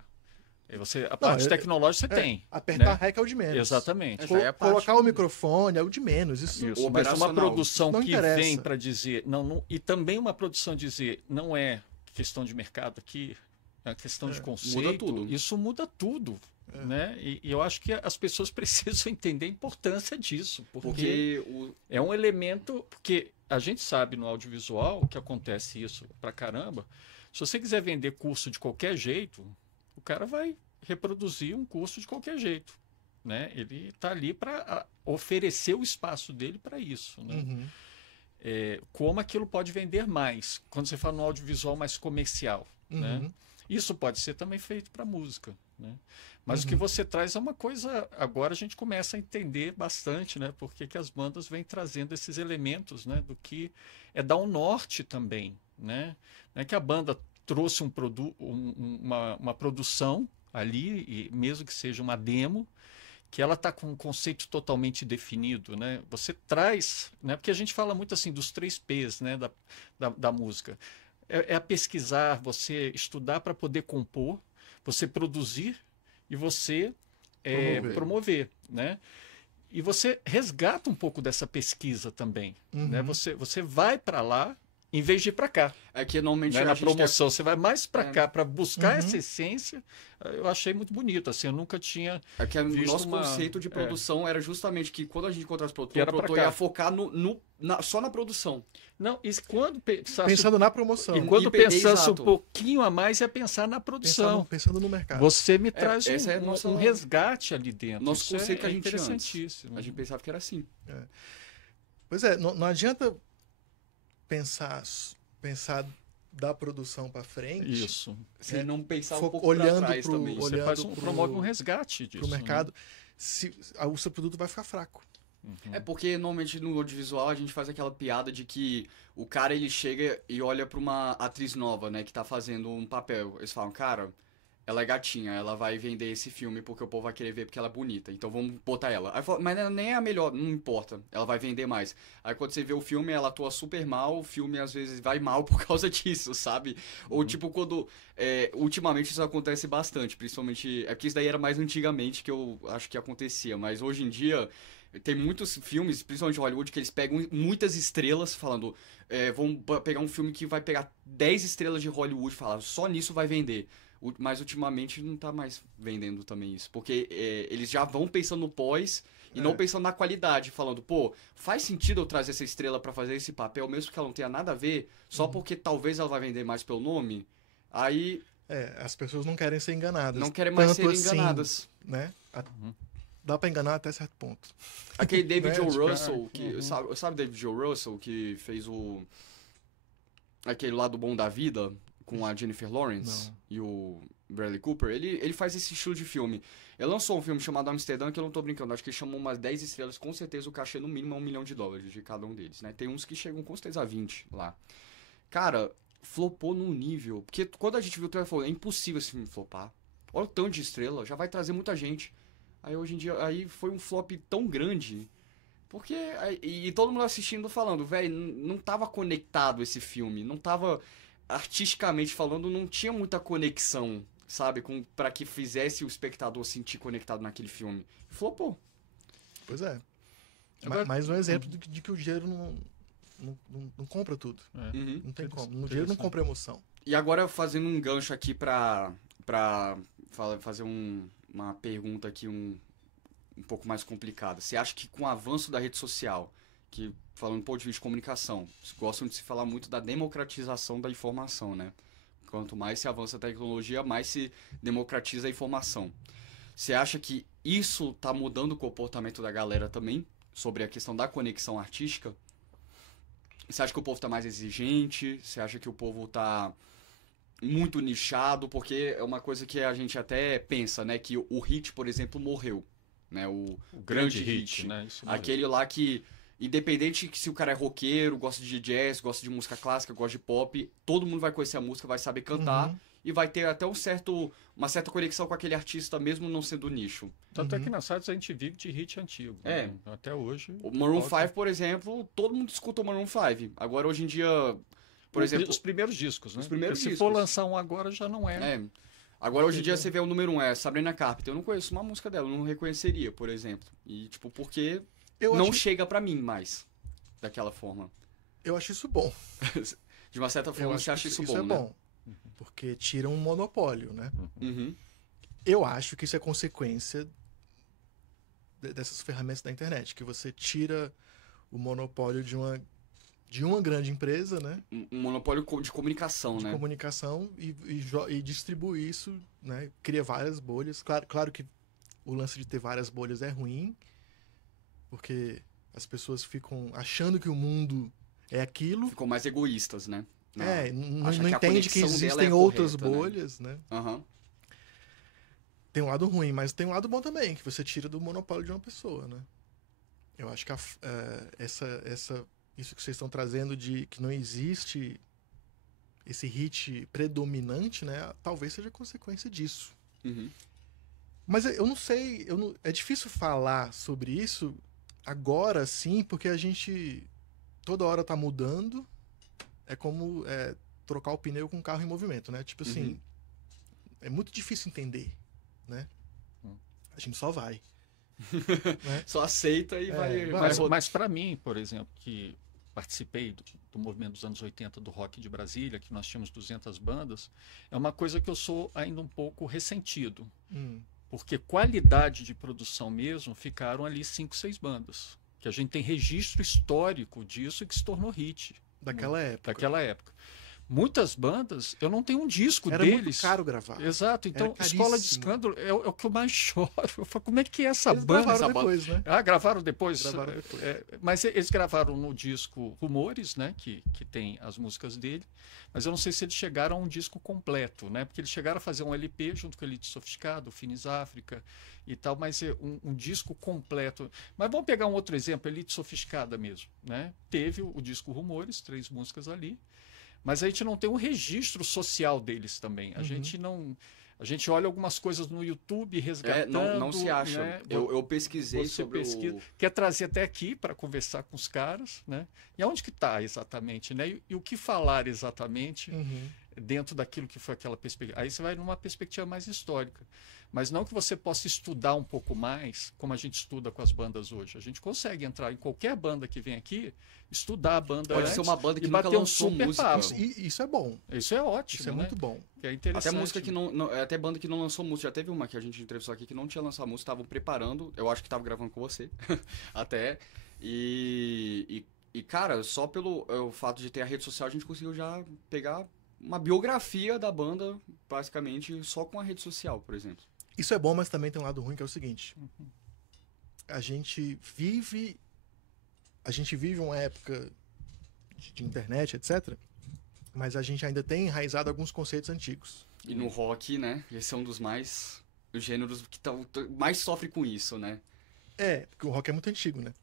A parte tecnológica você tem. Apertar né? REC é o de menos. Exatamente. Essa é a parte- Colocar o microfone é o de menos. Isso Isso, mas uma operacional. produção Não que interessa. vem para dizer, e também uma produção dizer, não é questão de mercado aqui, é uma questão de conceito, Muda tudo. isso muda tudo. Né? E eu acho que as pessoas precisam entender a importância disso, porque é um elemento, porque a gente sabe no audiovisual que acontece isso pra caramba. Se você quiser vender curso de qualquer jeito, o cara vai reproduzir um curso de qualquer jeito. Né? Ele está ali para oferecer o espaço dele para isso. Né? Uhum. Como aquilo pode vender mais, quando você fala no audiovisual mais comercial. Uhum. Né? Isso pode ser também feito para música. Né? Mas o que você traz é uma coisa. Agora a gente começa a entender bastante, né? Porque que as bandas vêm trazendo esses elementos, né? Do que é dar um norte também. Né? Não é que a banda trouxe uma produção ali, e mesmo que seja uma demo, que ela está com um conceito totalmente definido, né? Você traz, né? Porque a gente fala muito assim dos 3 P's, né? Da música. É a pesquisar, você estudar para poder compor, você produzir e você promover, né? E você resgata um pouco dessa pesquisa também, né? Você vai para lá em vez de ir para cá. É que normalmente Né? a Na gente promoção, você vai mais para cá para buscar essa essência. Eu achei muito bonito, assim, eu nunca tinha É que o visto nosso conceito de produção era justamente que quando a gente encontrasse Que produtor, era o pra produtor cá. ia focar só na produção. Não, e quando pensasse, Pensando na promoção. e quando E pensasse um exato. pouquinho a mais, ia pensar na produção. Pensando no mercado. Você me traz essa é a nossa- um resgate ali dentro. Nosso Isso conceito que a gente tinha antes. interessantíssimo. A gente pensava que era assim. Pois é, não adianta pensar da produção para frente Isso. Se não pensar um Fo- pouco olhando pra trás pro- também. Você olhando promove um resgate disso. pro mercado, o seu produto vai ficar fraco. É porque normalmente no audiovisual a gente faz aquela piada de que o cara ele chega e olha pra uma atriz nova, né, que tá fazendo um papel. Eles falam, cara, ela é gatinha, ela vai vender esse filme porque o povo vai querer ver porque ela é bonita. Então vamos botar ela. Aí fala, mas ela nem é a melhor, não importa. Ela vai vender mais. Aí quando você vê o filme, ela atua super mal, o filme às vezes vai mal por causa disso, sabe? Ou tipo quando... ultimamente isso acontece bastante, principalmente... É porque isso daí era mais antigamente que eu acho que acontecia. Mas hoje em dia... Tem muitos filmes, principalmente Hollywood, que eles pegam muitas estrelas, falando... vão pegar um filme que vai pegar 10 estrelas de Hollywood e falar, só nisso vai vender. Mas ultimamente não tá mais vendendo também isso. Porque eles já vão pensando no pós e não pensando na qualidade. Falando, pô, faz sentido eu trazer essa estrela pra fazer esse papel, mesmo que ela não tenha nada a ver, só porque talvez ela vai vender mais pelo nome. Aí... as pessoas não querem ser enganadas. Não querem mais ser assim, enganadas. Né? Dá pra enganar até certo ponto. Aquele David Né? Joe Tipo, Russell, sabe David Joe Russell, que fez aquele Lado Bom da Vida com a Jennifer Lawrence e o Bradley Cooper? Ele faz esse estilo de filme. Ele lançou um filme chamado Amsterdã, que eu não tô brincando, acho que ele chamou umas 10 estrelas, com certeza o cachê no mínimo é $1 milhão de cada um deles, né? Tem uns que chegam com certeza a 20 lá. Cara, flopou num nível, porque quando a gente viu o trailer, falou, é impossível esse filme flopar. Olha o tanto de estrela, já vai trazer muita gente. Aí hoje em dia, aí foi um flop tão grande, porque, e todo mundo assistindo falando, velho, não tava conectado esse filme, não tava, artisticamente falando, não tinha muita conexão, sabe, pra que fizesse o espectador sentir conectado naquele filme. Flopou. Pois é. Mais um exemplo de que o dinheiro não compra tudo. Não tem como. O dinheiro não compra emoção. E agora, fazendo um gancho aqui pra fazer uma pergunta aqui um pouco mais complicada. Você acha que com o avanço da rede social, que falando do ponto de vista de comunicação, gostam de se falar muito da democratização da informação, né? Quanto mais se avança a tecnologia, mais se democratiza a informação. Você acha que isso tá mudando o comportamento da galera também, sobre a questão da conexão artística? Você acha que o povo tá mais exigente? Você acha que o povo tá muito nichado? Porque é uma coisa que a gente até pensa, né? Que o hit, por exemplo, morreu. Né? O grande hit. Né? Aquele lá que, independente que se o cara é roqueiro, gosta de jazz, gosta de música clássica, gosta de pop, todo mundo vai conhecer a música, vai saber cantar e vai ter até uma certa conexão com aquele artista, mesmo não sendo nicho. Tanto é que nas rádios a gente vive de hit antigo. É. Né? Até hoje. O Maroon 5, por exemplo, todo mundo escuta o Maroon 5. Agora, hoje em dia, por exemplo... Os primeiros discos, né? Os primeiros Porque discos. Se for lançar um agora, já não é. Agora, hoje em dia, você vê o número 1, é Sabrina Carpenter. Eu não conheço uma música dela, eu não reconheceria, por exemplo. E, tipo, porque não chega pra mim mais, daquela forma. Eu acho isso bom. De uma certa forma, você acha isso bom, é né? bom, porque tira um monopólio, né? Uhum. Eu acho que isso é consequência dessas ferramentas da internet, que você tira o monopólio de uma grande empresa, né? Um monopólio de comunicação, né? De comunicação e distribui isso, né? Cria várias bolhas. Claro que o lance de ter várias bolhas é ruim, porque as pessoas ficam achando que o mundo é aquilo. Ficam mais egoístas, né? Não entende que existem outras bolhas, né? Uhum. Tem um lado ruim, mas tem um lado bom também, que você tira do monopólio de uma pessoa, né? Eu acho que isso que vocês estão trazendo de que não existe esse hit predominante, né? Talvez seja consequência disso. Uhum. Mas eu não sei, é difícil falar sobre isso agora, sim, porque a gente toda hora tá mudando. É como trocar o pneu com um carro em movimento, né? Tipo assim, é muito difícil entender, né? A gente só vai. Né? Só aceita e vai. Mas para mim, por exemplo, que participei do movimento dos anos 80 do rock de Brasília, que nós tínhamos 200 bandas, é uma coisa que eu sou ainda um pouco ressentido. Porque qualidade de produção mesmo, ficaram ali 5, 6 bandas. Que a gente tem registro histórico disso e que se tornou hit. Daquela época. Muitas bandas, eu não tenho um disco Era deles. muito caro gravar. Exato. Então, Escola de Escândalo é o que eu mais choro. Eu falo, como é que é essa Eles banda? Gravaram depois, né? Gravaram depois. Gravaram depois. Mas eles gravaram no disco Rumores, né? Que tem as músicas dele. Mas eu não sei se eles chegaram a um disco completo, né? Porque eles chegaram a fazer um LP junto com a Elite Sofisticado, Finis África e tal, mas um disco completo. Mas vamos pegar um outro exemplo, Elite Sofisticada mesmo, né? Teve o disco Rumores, 3 músicas ali. Mas a gente não tem um registro social deles também. A gente não... A gente olha algumas coisas no YouTube resgatando. Não se acha. Né? Eu pesquisei sobre quer trazer até aqui para conversar com os caras, né? E aonde que está exatamente, né? E o que falar exatamente dentro daquilo que foi aquela perspectiva. Aí você vai numa perspectiva mais histórica. Mas não que você possa estudar um pouco mais, como a gente estuda com as bandas hoje. A gente consegue entrar em qualquer banda que vem aqui, estudar a banda Pode ser uma banda que nunca lançou música. Isso é bom. Isso é ótimo, isso é muito bom. Que é interessante. Até música que até banda que não lançou música. Já teve uma que a gente entrevistou aqui que não tinha lançado música, estavam preparando. Eu acho que estava gravando com você. Até. E, cara, só pelo o fato de ter a rede social, a gente conseguiu já pegar uma biografia da banda, basicamente, só com a rede social, por exemplo. Isso é bom, mas também tem um lado ruim, que é o seguinte. A gente vive uma época de internet, etc. Mas a gente ainda tem enraizado alguns conceitos antigos. E no rock, né? Esse é um dos os gêneros que mais sofre com isso, né? Porque o rock é muito antigo, né?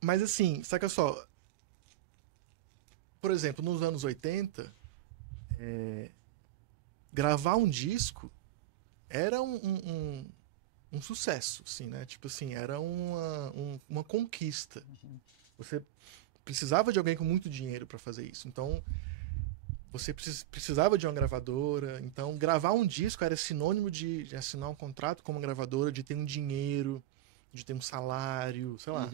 Mas assim, saca só. Por exemplo, nos anos 80, gravar um disco era um sucesso, assim, né? Tipo assim, era uma conquista. Você precisava de alguém com muito dinheiro para fazer isso. Então, você precisava de uma gravadora. Então, gravar um disco era sinônimo de assinar um contrato com uma gravadora, de ter um dinheiro, de ter um salário, sei lá.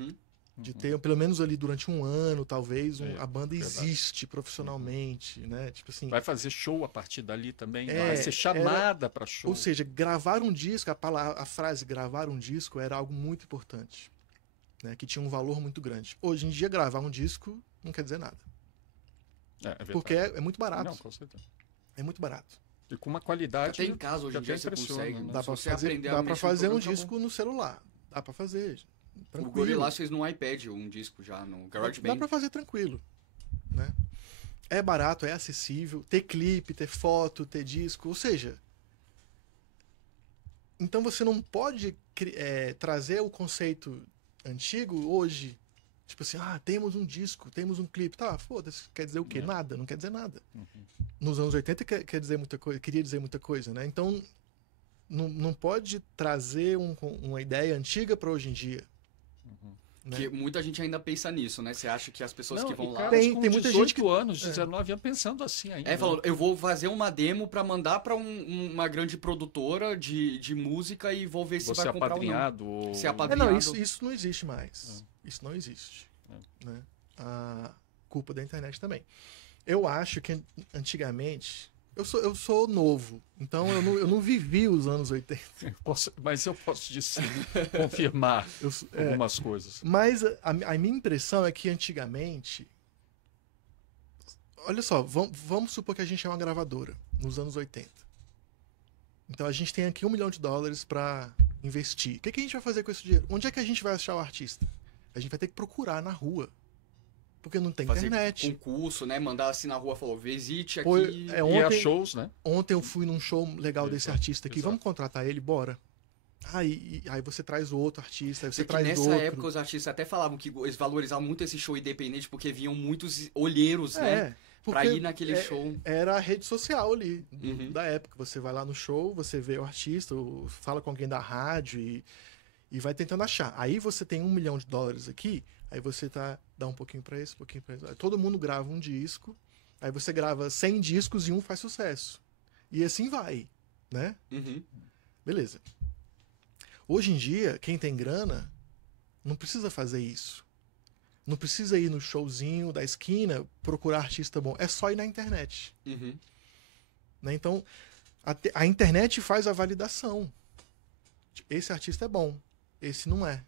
De ter, pelo menos ali durante um ano, talvez, a banda existe profissionalmente, né? Tipo assim, vai fazer show a partir dali também, vai ser chamada para show. Ou seja, gravar um disco, a frase gravar um disco era algo muito importante, né? Que tinha um valor muito grande. Hoje em dia, gravar um disco não quer dizer nada. Porque é muito barato. Não, com certeza. É muito barato. E com uma qualidade. Até em casa, hoje em dia, você consegue. Né? Dá para fazer um disco no celular. Dá para fazer. Tranquilo. O Gorillaz fez no iPad um disco já, no GarageBand. Dá pra fazer tranquilo, né? É barato, é acessível, ter clipe, ter foto, ter disco, ou seja... Então você não pode trazer o conceito antigo hoje, tipo assim, temos um disco, temos um clipe, tá, foda-se, quer dizer o quê? Nada, não quer dizer nada. Nos anos 80 queria dizer muita coisa, né? Então não pode trazer uma ideia antiga para hoje em dia. Que muita gente ainda pensa nisso, né? Você acha que as pessoas que vão lá... Tem muita gente que... anos, 19 anos, pensando assim ainda. Falando, eu vou fazer uma demo pra mandar pra uma grande produtora de música e vou ver se vai comprar ou não. Ser apadrinhado. Não, isso não existe mais. Isso não existe. Né? A culpa da internet também. Eu acho que antigamente... Eu sou novo, então eu não vivi os anos 80. Mas eu posso confirmar algumas coisas. Mas a minha impressão é que antigamente... Olha só, vamos supor que a gente é uma gravadora nos anos 80. Então a gente tem aqui $1 milhão para investir. O que a gente vai fazer com esse dinheiro? Onde é que a gente vai achar o artista? A gente vai ter que procurar na rua. Porque não tem internet. Concurso, né? Mandar assim na rua, falou, visite aqui. Ontem, shows, né? Ontem eu fui num show legal desse artista aqui. Vamos contratar ele? Bora. Aí você traz o outro artista, aí você traz nessa outro. época os artistas até falavam que eles valorizavam muito esse show independente porque vinham muitos olheiros, né? Pra ir naquele show. Era a rede social ali, da época. Você vai lá no show, você vê o artista, fala com alguém da rádio e vai tentando achar. Aí você tem $1 milhão aqui, aí você dá um pouquinho pra esse, um pouquinho pra esse. Aí todo mundo grava um disco, aí você grava 100 discos e um faz sucesso. E assim vai, né? Beleza. Hoje em dia, quem tem grana não precisa fazer isso. Não precisa ir no showzinho da esquina procurar artista bom. É só ir na internet. Né? Então, a internet faz a validação. Esse artista é bom. Esse não é.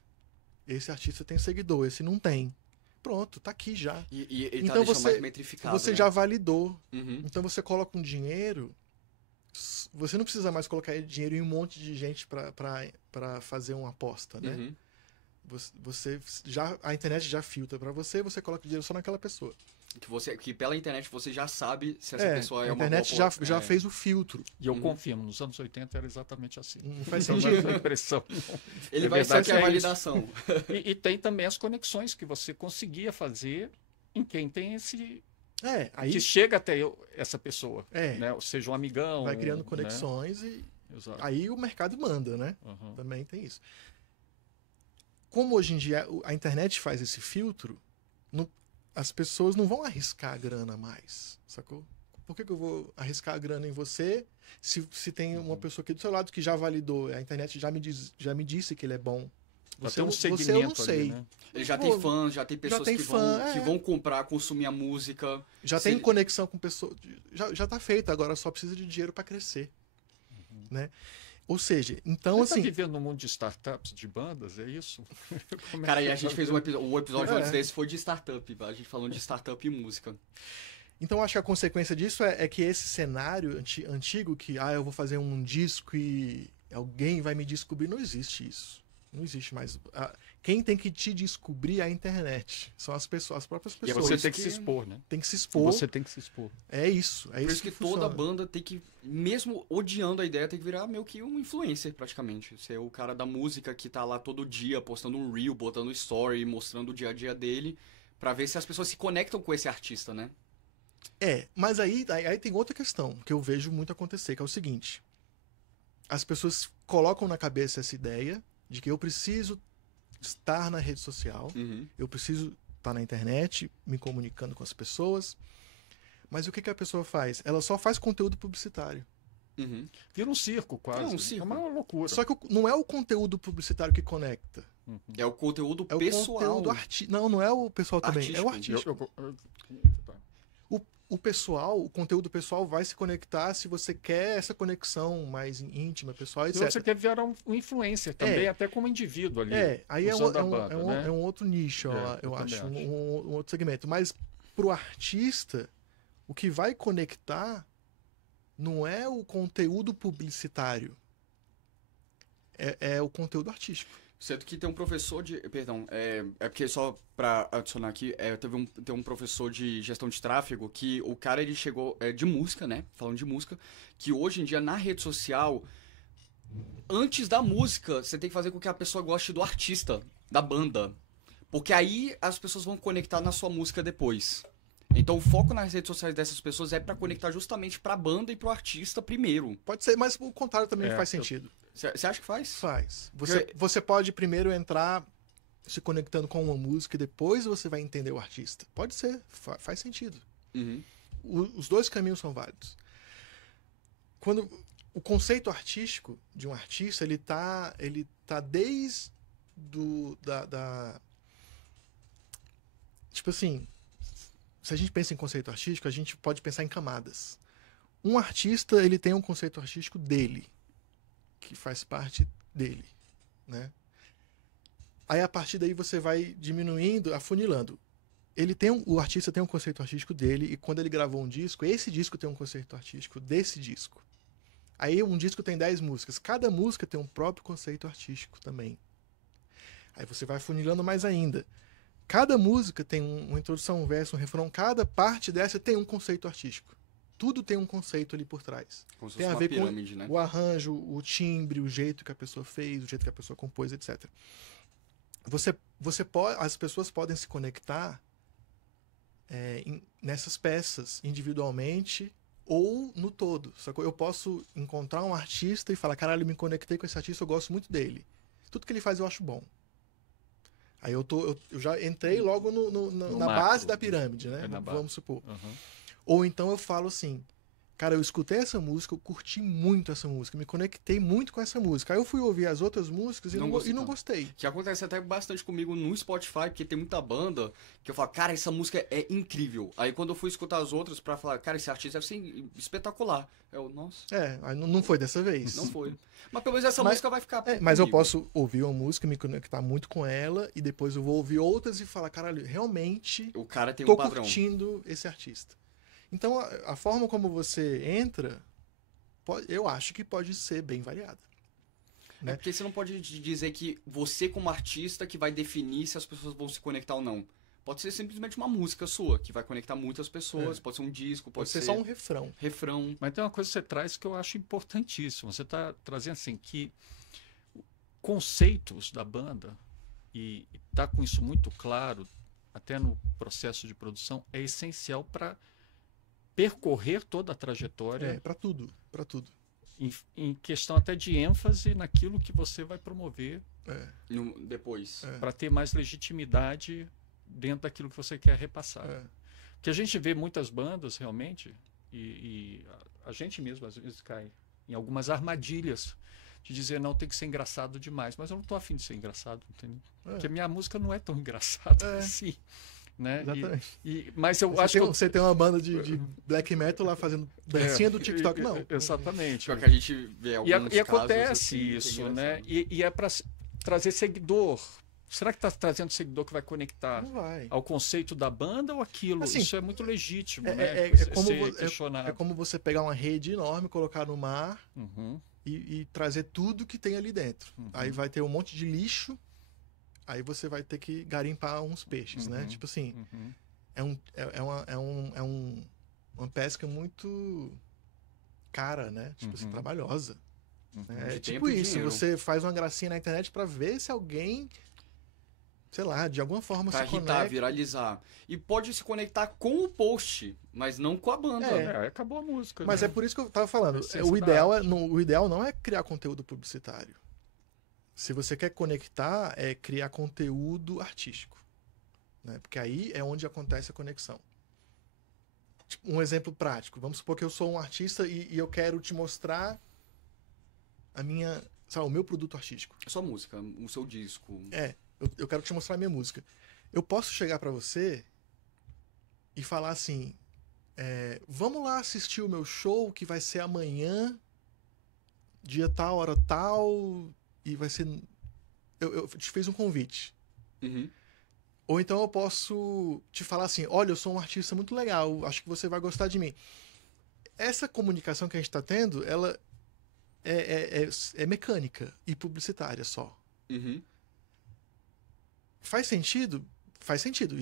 Esse artista tem seguidor. Esse não tem. Pronto, tá aqui já. E então tá mais metrificado, você né? já validou. Então você coloca um dinheiro... Você não precisa mais colocar dinheiro em um monte de gente para fazer uma aposta, né? A internet já filtra para você coloca o dinheiro só naquela pessoa. Que pela internet você já sabe se essa pessoa é uma boa... A internet já fez o filtro. E eu confirmo, nos anos 80 era exatamente assim. Não faz sentido. Não é impressão. Ele vai ser aqui a validação. E tem também as conexões que você conseguia fazer em quem tem Aí que chega até essa pessoa, É. né? Ou seja, um amigão. vai criando né? conexões e Exato. aí o mercado manda, né? Uhum. Também tem isso. Como hoje em dia a internet faz esse filtro, as pessoas não vão arriscar a grana mais, sacou? Por que eu vou arriscar a grana em você se tem uma pessoa aqui do seu lado que já validou, a internet já me disse que ele é bom? Tem um você eu não segmento sei. ali, né? Ele já Pô, tem fãs, já tem pessoas tem que, fã, que vão comprar, consumir a música. Já Se tem ele- conexão com pessoas. Já tá feito, agora só precisa de dinheiro para crescer. Né? Ou seja, então Você assim. tá vivendo num mundo de startups, de bandas, é isso? Como é Cara, que e a tá gente fez vendo? o episódio É. antes desse foi de startup, a gente falando de startup e música. Então acho que a consequência disso é que esse cenário antigo que eu vou fazer um disco e alguém vai me descobrir, não existe isso. Não existe mais. Quem tem que te descobrir é a internet. São as pessoas, as próprias E é pessoas. Você isso tem que que- se expor, né? Tem que se expor. Você tem que se expor. É isso. É Por isso isso que funciona. toda banda tem que, mesmo odiando a ideia, tem que virar meio que um influencer, praticamente. Ser o cara da música que tá lá todo dia, postando um reel, botando story, mostrando o dia a dia dele, pra ver se as pessoas se conectam com esse artista, né? Mas aí tem outra questão que eu vejo muito acontecer, que é o seguinte. As pessoas colocam na cabeça essa ideia de que eu preciso estar na rede social, Uhum. eu preciso estar na internet, me comunicando com as pessoas. Mas o que a pessoa faz? Ela só faz conteúdo publicitário. Uhum. Vira um circo, quase. É um né? circo. É uma loucura. Só que não é o conteúdo publicitário que conecta. Uhum. É o conteúdo É o pessoal. conteúdo artístico. Não é o pessoal também. É o Artístico. artístico. Tá. O pessoal, o conteúdo pessoal vai se conectar se você quer essa conexão mais íntima, pessoal, Se etc. você quer virar um influencer também, até como indivíduo ali. Aí usando a banda, né? é um outro nicho, Eu eu também acho, acho. um outro segmento. Mas pro artista, o que vai conectar não é o conteúdo publicitário, é o conteúdo artístico. Sendo que tem um professor de. Perdão, é porque só pra adicionar aqui, tem um professor de gestão de tráfego que o cara ele chegou. De música, né? Falando de música, que hoje em dia na rede social, antes da música, você tem que fazer com que a pessoa goste do artista, da banda. Porque aí as pessoas vão conectar na sua música depois. Então o foco nas redes sociais dessas pessoas é pra conectar justamente pra banda e pro artista primeiro. Pode ser, mas o contrário também faz eu- sentido. Você acha que faz? Faz. Porque- Você pode primeiro entrar se conectando com uma música e depois você vai entender o artista. Pode ser, faz sentido. Uhum. Os dois caminhos são válidos. Quando o conceito artístico de um artista, ele tá desde tipo assim, se a gente pensa em conceito artístico, a gente pode pensar em camadas. Um artista, ele tem um conceito artístico dele, que faz parte dele, né? Aí a partir daí você vai diminuindo, afunilando. O artista tem um conceito artístico dele e quando ele gravou um disco, esse disco tem um conceito artístico desse disco. Aí um disco tem 10 músicas, cada música tem um próprio conceito artístico também. Aí você vai afunilando mais ainda. Cada música tem uma introdução, um verso, um refrão, cada parte dessa tem um conceito artístico. Tudo tem um conceito ali por trás. Como se Tem fosse a uma ver com pirâmide, né? o arranjo, o timbre, o jeito que a pessoa fez, o jeito que a pessoa compôs, etc. As pessoas podem se conectar nessas peças individualmente ou no todo. Só que eu posso encontrar um artista e falar, caralho, eu me conectei com esse artista, eu gosto muito dele. Tudo que ele faz eu acho bom. Aí eu já entrei logo na macro, base da pirâmide, né? na base. Vamos supor. Uhum. Ou então eu falo assim, cara, eu escutei essa música, eu curti muito essa música, me conectei muito com essa música. Aí eu fui ouvir as outras músicas e Não não gostei não tanto. gostei. Que acontece até bastante comigo no Spotify, porque tem muita banda que eu falo, cara, essa música é incrível. Aí quando eu fui escutar as outras pra falar, cara, esse artista deve ser espetacular. Nossa, Aí não foi dessa vez. não foi. Mas pelo menos essa Mas- música vai ficar. Mas eu comigo. posso ouvir uma música, me conectar muito com ela, e depois eu vou ouvir outras e falar, caralho, realmente O cara tem tô um padrão. curtindo esse artista. Então, a forma como você entra, eu acho que pode ser bem variada. É porque você não pode dizer que você, como artista, que vai definir se as pessoas vão se conectar ou não. Pode ser simplesmente uma música sua, que vai conectar muitas pessoas, pode ser um disco, Pode ser só um refrão. refrão. Mas tem uma coisa que você traz que eu acho importantíssimo. Você está trazendo assim que conceitos da banda, e está com isso muito claro, até no processo de produção, é essencial para percorrer toda a trajetória Para tudo, para tudo. em questão até de ênfase naquilo que você vai promover Depois. para ter mais legitimidade dentro daquilo que você quer repassar. Porque a gente vê muitas bandas realmente, e a gente mesmo às vezes cai em algumas armadilhas de dizer, não, tem que ser engraçado demais. Mas eu não estou afim de ser engraçado, entendeu? Porque a minha música não é tão engraçada assim. Né? Exatamente. Mas eu você acho tem, que você tem uma banda de black metal lá fazendo dancinha do TikTok, não. Exatamente. Só que a gente vê alguns e acontece casos, assim, isso, né? E é para trazer seguidor. Será que está trazendo seguidor que vai conectar Não vai. ao conceito da banda ou aquilo? Assim, isso é muito legítimo, né? É como você pegar uma rede enorme, colocar no mar e trazer tudo que tem ali dentro. Aí vai ter um monte de lixo. Aí você vai ter que garimpar uns peixes, né? Tipo assim, uma pesca muito cara, né? Tipo assim, trabalhosa. É tipo isso, você faz uma gracinha na internet pra ver se alguém, sei lá, de alguma forma pra se irritar, conecta. viralizar. E pode se conectar com o post, mas não com a banda. Acabou a música. Mas né? é por isso que eu tava falando. O ideal não é criar conteúdo publicitário. Se você quer conectar, é criar conteúdo artístico. Né? Porque aí é onde acontece a conexão. Tipo, um exemplo prático. Vamos supor que eu sou um artista e eu quero te mostrar o meu produto artístico. A sua música, o seu disco. Eu quero te mostrar a minha música. Eu posso chegar pra você e falar assim, vamos lá assistir o meu show que vai ser amanhã, dia tal, hora tal... E vai ser... Eu te fiz um convite. Ou então eu posso te falar assim, olha, eu sou um artista muito legal, acho que você vai gostar de mim. Essa comunicação que a gente está tendo, ela é mecânica e publicitária só. Faz sentido? Faz sentido.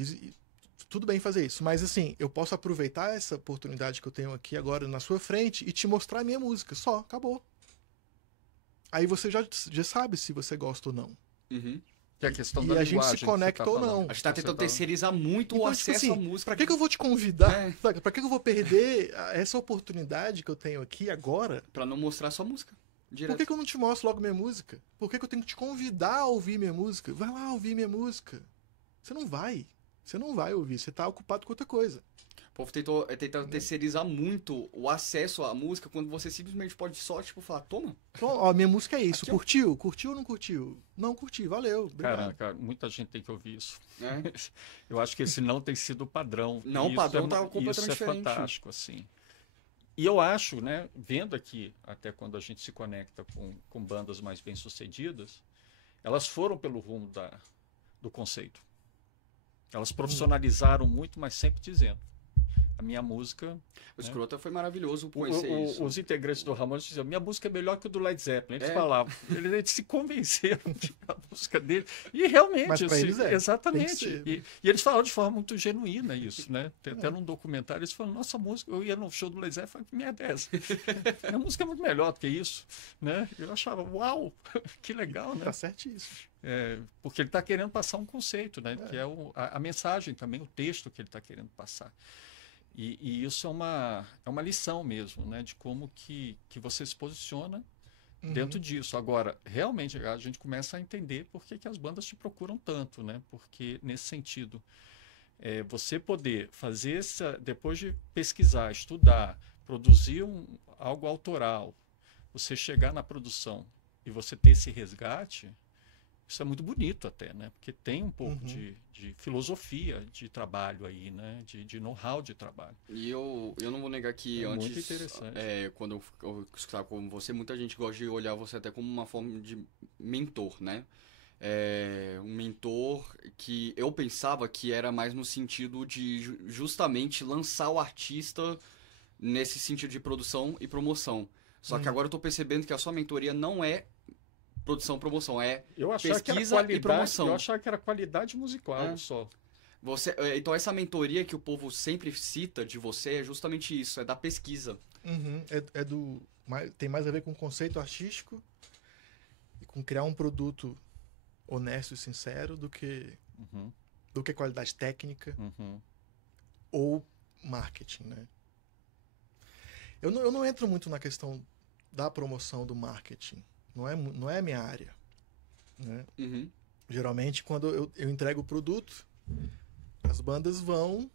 Tudo bem fazer isso. Mas assim, eu posso aproveitar essa oportunidade que eu tenho aqui agora na sua frente e te mostrar a minha música. Só, acabou. Aí você já sabe se você gosta ou não. Que é a questão e da a gente se conecta ou não. A gente tá tentando terceirizar muito então, o acesso tipo assim, à música. Pra que eu vou te convidar? Pra que eu vou perder essa oportunidade que eu tenho aqui agora? Pra não mostrar sua música. Direto. Por que eu não te mostro logo minha música? Por que eu tenho que te convidar a ouvir minha música? Vai lá ouvir minha música. Você não vai. Você não vai ouvir. Você tá ocupado com outra coisa. O povo tenta terceirizar muito o acesso à música quando você simplesmente pode só, tipo, falar, toma. Então, ó, minha música é isso. Aqui, curtiu? Curtiu ou não curtiu? Não curti, valeu. Obrigado. Cara, muita gente tem que ouvir isso. Eu acho que esse não tem sido o padrão. Não, o padrão tá completamente diferente. Isso é fantástico, assim. E eu acho, né, vendo aqui, até quando a gente se conecta com bandas mais bem-sucedidas, elas foram pelo rumo do conceito. Elas profissionalizaram muito, mas sempre dizendo. A minha música... O Escrota foi maravilhoso conhecer isso. Os integrantes do Ramones diziam, minha música é melhor que o do Led Zeppelin. Eles falavam, eles se convenceram de a música dele. E realmente, mas pra eles exatamente. E eles falaram de forma muito genuína isso, né? Tem até num documentário, eles falaram, nossa música, eu ia no show do Led Zeppelin e falei, que merda é essa? Minha música é muito melhor do que isso. Né? Eu achava, uau, que legal, né? Tá certíssimo. Porque ele está querendo passar um conceito, né? Que é a mensagem também, o texto que ele está querendo passar. E isso é uma lição mesmo, né? De como que você se posiciona dentro disso. Agora, realmente, a gente começa a entender por que as bandas te procuram tanto, né? Porque, nesse sentido, você poder fazer depois de pesquisar, estudar, produzir algo autoral, você chegar na produção e você ter esse resgate... Isso é muito bonito até, né? Porque tem um pouco de filosofia de trabalho aí, né? De know-how de trabalho. E eu não vou negar que antes, muito interessante. Quando eu escutava como você, muita gente gosta de olhar você até como uma forma de mentor, né? Um mentor que eu pensava que era mais no sentido de justamente lançar o artista nesse sentido de produção e promoção. Só que agora eu tô percebendo que a sua mentoria não é produção, promoção, pesquisa e promoção. Eu achava que era qualidade musical só. Então essa mentoria que o povo sempre cita de você é justamente isso, é da pesquisa. Tem mais a ver com conceito artístico e com criar um produto honesto e sincero do que qualidade técnica ou marketing, né? Eu não entro muito na questão da promoção do marketing. Não é a minha área. Né? Uhum. Geralmente, quando eu entrego o produto, as bandas vão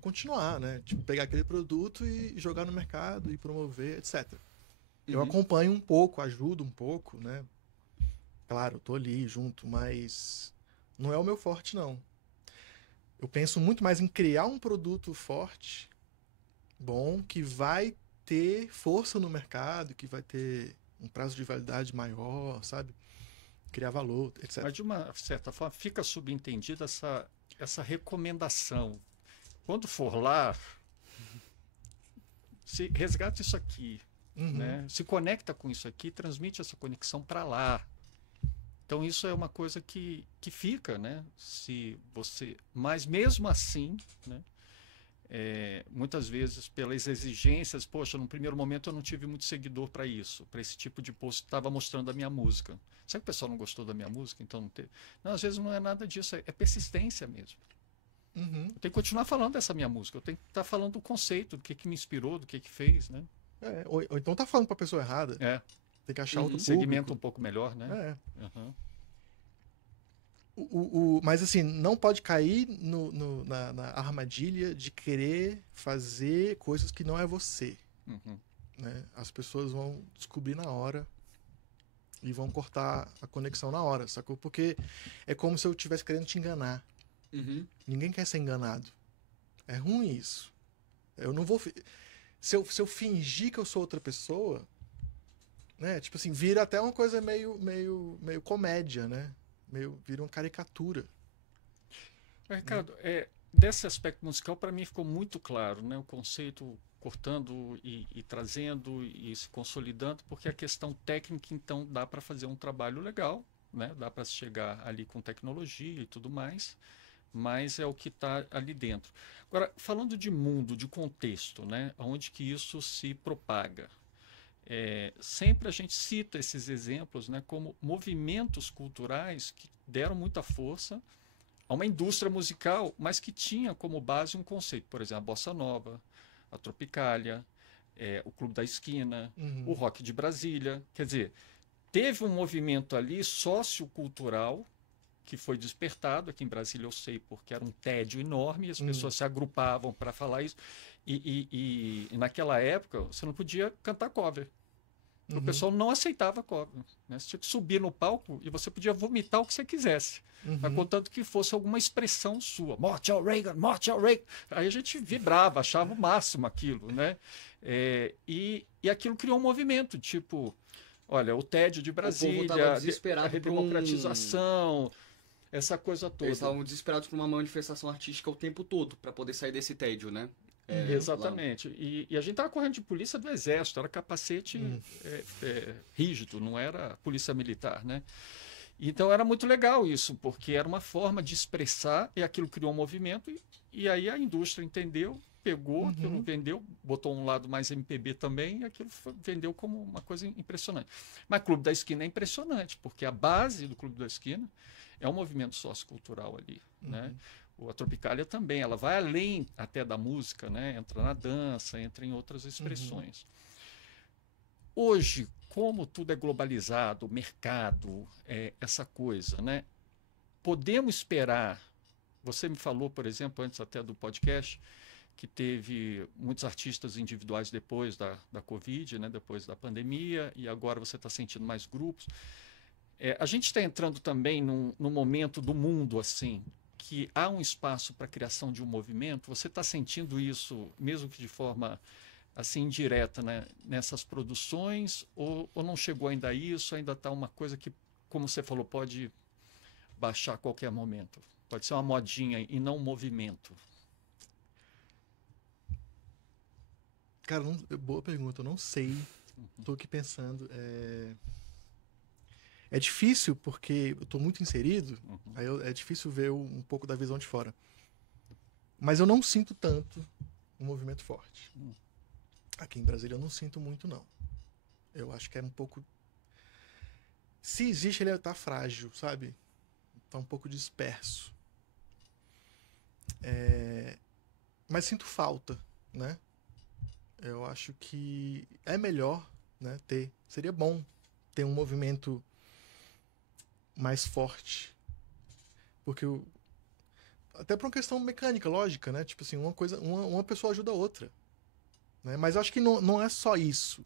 continuar, né? Tipo, pegar aquele produto e jogar no mercado e promover, etc. Eu acompanho um pouco, ajudo um pouco, né? Claro, eu tô ali junto, mas não é o meu forte, não. Eu penso muito mais em criar um produto forte, bom, que vai ter força no mercado, que vai ter um prazo de validade maior, sabe? Criar valor, etc. Mas, de uma certa forma, fica subentendida essa recomendação. Quando for lá, se resgata isso aqui, né? Se conecta com isso aqui, transmite essa conexão para lá. Então, isso é uma coisa que fica, né? Se você... Mas, mesmo assim, né? Muitas vezes, pelas exigências, poxa, no primeiro momento eu não tive muito seguidor para isso, para esse tipo de post que estava mostrando a minha música. Será que o pessoal não gostou da minha música? Então não teve? Não, às vezes não é nada disso, é persistência mesmo. Eu tenho que continuar falando dessa minha música, eu tenho que estar falando do conceito, do que me inspirou, do que fez, né? Ou então tá falando para a pessoa errada. Tem que achar outro público. Segmento um pouco melhor, né? Mas assim, não pode cair na armadilha de querer fazer coisas que não é você. Né? As pessoas vão descobrir na hora e vão cortar a conexão na hora, sacou? Porque é como se eu estivesse querendo te enganar. Ninguém quer ser enganado. É ruim isso. Eu não vou... Se eu fingir que eu sou outra pessoa, né? Tipo assim, vira até uma coisa meio comédia, né? Vira uma caricatura. Ricardo, desse aspecto musical, para mim ficou muito claro, né? O conceito cortando e trazendo e se consolidando, porque a questão técnica, então, dá para fazer um trabalho legal, né? Dá para chegar ali com tecnologia e tudo mais, mas é o que está ali dentro. Agora, falando de mundo, de contexto, né? Onde que isso se propaga? Sempre a gente cita esses exemplos, né, como movimentos culturais que deram muita força a uma indústria musical, mas que tinha como base um conceito, por exemplo, a bossa nova, a tropicália, o Clube da Esquina, o rock de Brasília. Quer dizer, teve um movimento ali sociocultural que foi despertado. Aqui em Brasília eu sei porque era um tédio enorme, e as pessoas se agrupavam para falar isso. E naquela época você não podia cantar cover. O pessoal não aceitava cover. Né? Você tinha que subir no palco e você podia vomitar o que você quisesse. Mas contanto que fosse alguma expressão sua. Morte ao Reagan, morte ao Reagan. Aí a gente vibrava, achava o máximo aquilo. Né? E aquilo criou um movimento, tipo, olha, o tédio de Brasília, a redemocratização, essa coisa toda. Eles estavam desesperados por uma manifestação artística o tempo todo, para poder sair desse tédio, né? Exatamente. E a gente estava correndo de polícia do exército, era capacete rígido, não era polícia militar, né? Então era muito legal isso, porque era uma forma de expressar, e aquilo criou um movimento, e aí a indústria entendeu, pegou, aquilo vendeu, botou um lado mais MPB também, e aquilo vendeu como uma coisa impressionante. Mas Clube da Esquina é impressionante, porque a base do Clube da Esquina é um movimento sociocultural ali, né? A Tropicália também, ela vai além até da música, né? Entra na dança, entra em outras expressões. Hoje, como tudo é globalizado, mercado, essa coisa, né? Podemos esperar, você me falou, por exemplo, antes até do podcast, que teve muitos artistas individuais depois da Covid, né? Depois da pandemia, e agora você está sentindo mais grupos. A gente está entrando também num momento do mundo assim, que há um espaço para a criação de um movimento. Você está sentindo isso, mesmo que de forma assim indireta, né, nessas produções, ou não chegou ainda a isso? Ainda está uma coisa que, como você falou, pode baixar a qualquer momento? Pode ser uma modinha e não um movimento? Cara, boa pergunta, eu não sei. Estou aqui pensando. É difícil porque eu estou muito inserido, aí é difícil ver um pouco da visão de fora. Mas eu não sinto tanto um movimento forte. Aqui em Brasília eu não sinto muito, não. Eu acho que é um pouco... Se existe, ele está frágil, sabe? Está um pouco disperso. Mas sinto falta, né? Eu acho que é melhor, né, seria bom ter um movimento mais forte. Porque até por uma questão mecânica, lógica, né? Tipo assim, uma pessoa ajuda a outra. Né? Mas eu acho que não é só isso.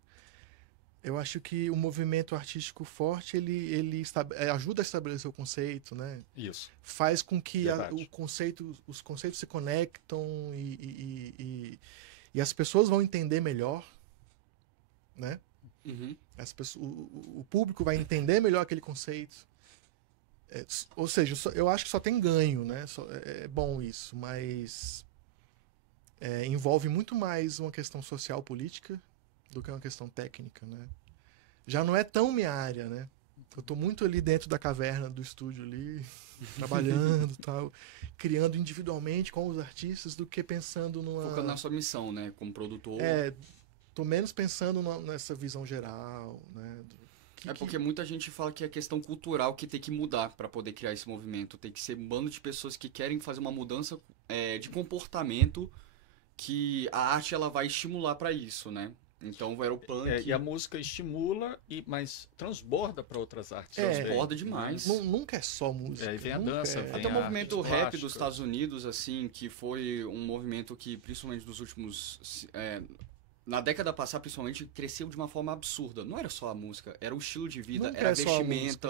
Eu acho que o movimento artístico forte, ele ajuda a estabelecer o conceito, né? Isso. Faz com que Verdade. os conceitos se conectam e as pessoas vão entender melhor, né? Uhum. O público vai entender melhor aquele conceito. Ou seja, eu acho que só tem ganho, né? É bom isso, mas envolve muito mais uma questão social política do que uma questão técnica, né? Já não é tão minha área, né? Eu tô muito ali dentro da caverna do estúdio ali, trabalhando, tal, criando individualmente com os artistas do que pensando Focando na sua missão, né, como produtor. Tô menos pensando nessa visão geral, né? Porque muita gente fala que é questão cultural que tem que mudar para poder criar esse movimento. Tem que ser um bando de pessoas que querem fazer uma mudança de comportamento, que a arte ela vai estimular para isso, né? Então era o punk. E a música estimula, mas transborda para outras artes. Transborda demais. Nunca é só música. Aí vem a dança, vem até o movimento rap plástica dos Estados Unidos, assim, que foi um movimento que, principalmente dos últimos... na década passada, principalmente, cresceu de uma forma absurda. Não era só a música, era o estilo de vida, era a vestimenta,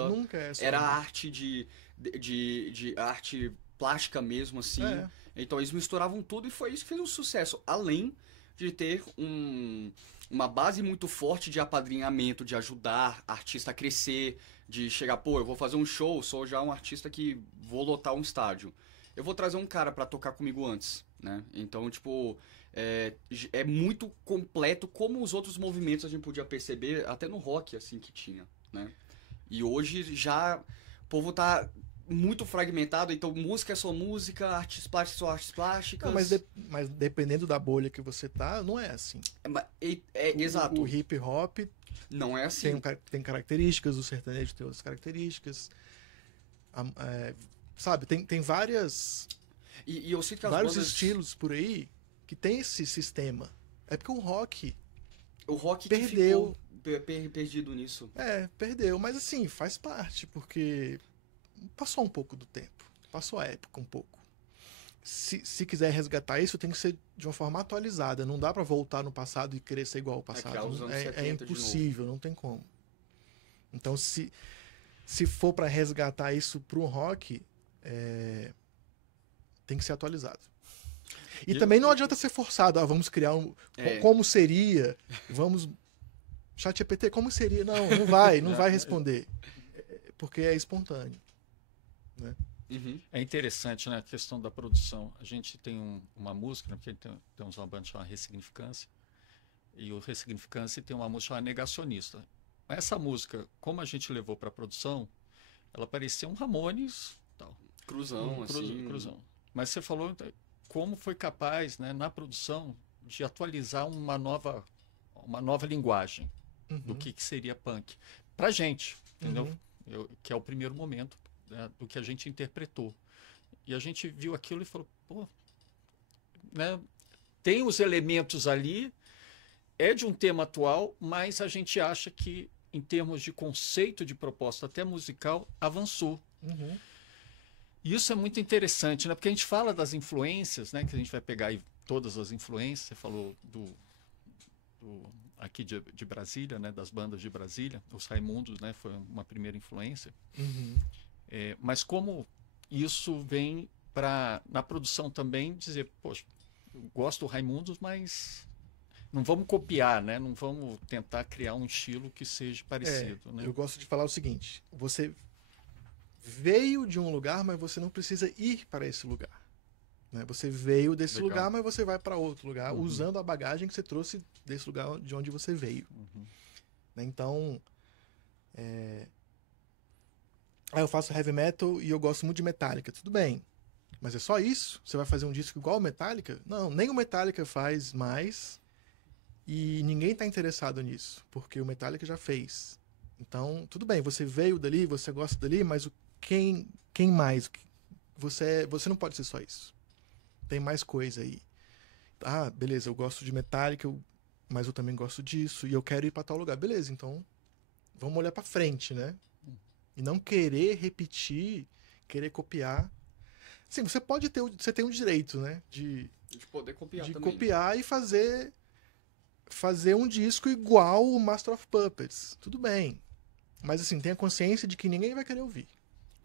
era a arte de arte plástica mesmo, assim. Então eles misturavam tudo e foi isso que fez um sucesso. Além de ter uma base muito forte de apadrinhamento, de ajudar artista a crescer, de chegar, eu vou fazer um show, sou já um artista que vou lotar um estádio. Eu vou trazer um cara pra tocar comigo antes, né? Então, tipo, é muito completo como os outros movimentos a gente podia perceber, até no rock, assim, que tinha, né? E hoje já o povo tá muito fragmentado, então música é só música, artes plásticas são artes plásticas. Não, mas dependendo da bolha que você tá, não é assim. Exato. O hip hop não é assim. Tem características, o sertanejo tem outras características. Sabe, tem várias... E eu sinto que vários estilos por aí que tem esse sistema. É porque o rock perdeu. Perdido nisso. Perdeu. Mas assim, faz parte, porque passou um pouco do tempo. Passou a época um pouco. Se quiser resgatar isso, tem que ser de uma forma atualizada. Não dá pra voltar no passado e querer ser igual ao passado. É impossível, não tem como. Então, se for pra resgatar isso pro rock, tem que ser atualizado. E também não adianta ser forçado. Vamos criar como seria? Vamos... ChatGPT, como seria? Não vai responder. Porque é espontâneo. Né? Uhum. É interessante, né, a questão da produção. A gente tem uma música, né, porque temos uma banda chamada Ressignificância, e o Ressignificância tem uma música chamada Negacionista. Essa música, como a gente levou para a produção, ela parecia um Ramones, tal. Cruzão, assim. Cruzão. Mas você falou como foi capaz, né, na produção, de atualizar uma nova linguagem do que seria punk. Pra gente, entendeu? Que é o primeiro momento, né, do que a gente interpretou. E a gente viu aquilo e falou, né, tem os elementos ali, é de um tema atual, mas a gente acha que, em termos de conceito de proposta, até musical, avançou. E isso é muito interessante, né? Porque a gente fala das influências, né? Que a gente vai pegar aí todas as influências. Você falou aqui de Brasília, né? Das bandas de Brasília. Os Raimundos, né? Foi uma primeira influência. Mas como isso vem na produção também dizer, poxa, eu gosto do Raimundos, mas não vamos copiar, né? Não vamos tentar criar um estilo que seja parecido. Né? Eu gosto de falar o seguinte, você veio de um lugar, mas você não precisa ir para esse lugar. Né? Você veio desse lugar, mas você vai para outro lugar, usando a bagagem que você trouxe desse lugar de onde você veio. Né? Então, eu faço heavy metal e eu gosto muito de Metallica. Tudo bem, mas é só isso? Você vai fazer um disco igual ao Metallica? Não, nem o Metallica faz mais e ninguém está interessado nisso, porque o Metallica já fez. Então, tudo bem, você veio dali, você gosta dali, mas quem mais? Você não pode ser só isso. Tem mais coisa aí. Beleza, eu gosto de Metallica, mas eu também gosto disso, e eu quero ir para tal lugar. Beleza, então vamos olhar para frente, né? E não querer repetir, querer copiar. Sim, você pode ter, você tem o direito, né? De poder copiar de também. copiar e fazer um disco igual o Master of Puppets. Tudo bem. Mas assim, tenha consciência de que ninguém vai querer ouvir.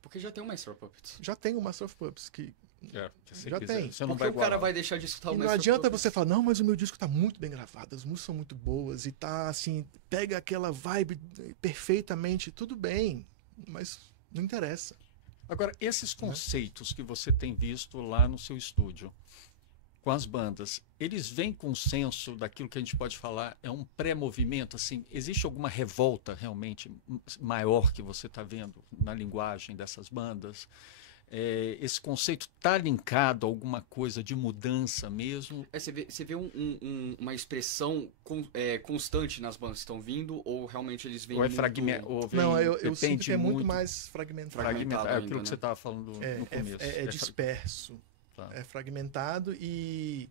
Porque já tem o Master of Puppets. Já tem o Master of Puppets, que já tem. Você não Porque vai o cara igualar. vai deixar de escutar o E não Master of adianta Puppets. você falar, não, mas o meu disco tá muito bem gravado, as músicas são muito boas, e tá assim, pega aquela vibe perfeitamente, tudo bem, mas não interessa. Agora, esses conceitos que você tem visto lá no seu estúdio, com as bandas, eles vêm com um senso daquilo que a gente pode falar, é um pré-movimento, assim, existe alguma revolta realmente maior que você está vendo na linguagem dessas bandas? Esse conceito está linkado a alguma coisa de mudança mesmo? Você vê uma expressão constante nas bandas que estão vindo, ou realmente eles vêm Ou é muito fragmento? Não, eu sinto depende que é muito mais fragmentado. Fragmentado É ainda, aquilo que né? você estava falando no começo. É disperso. Tá. É fragmentado e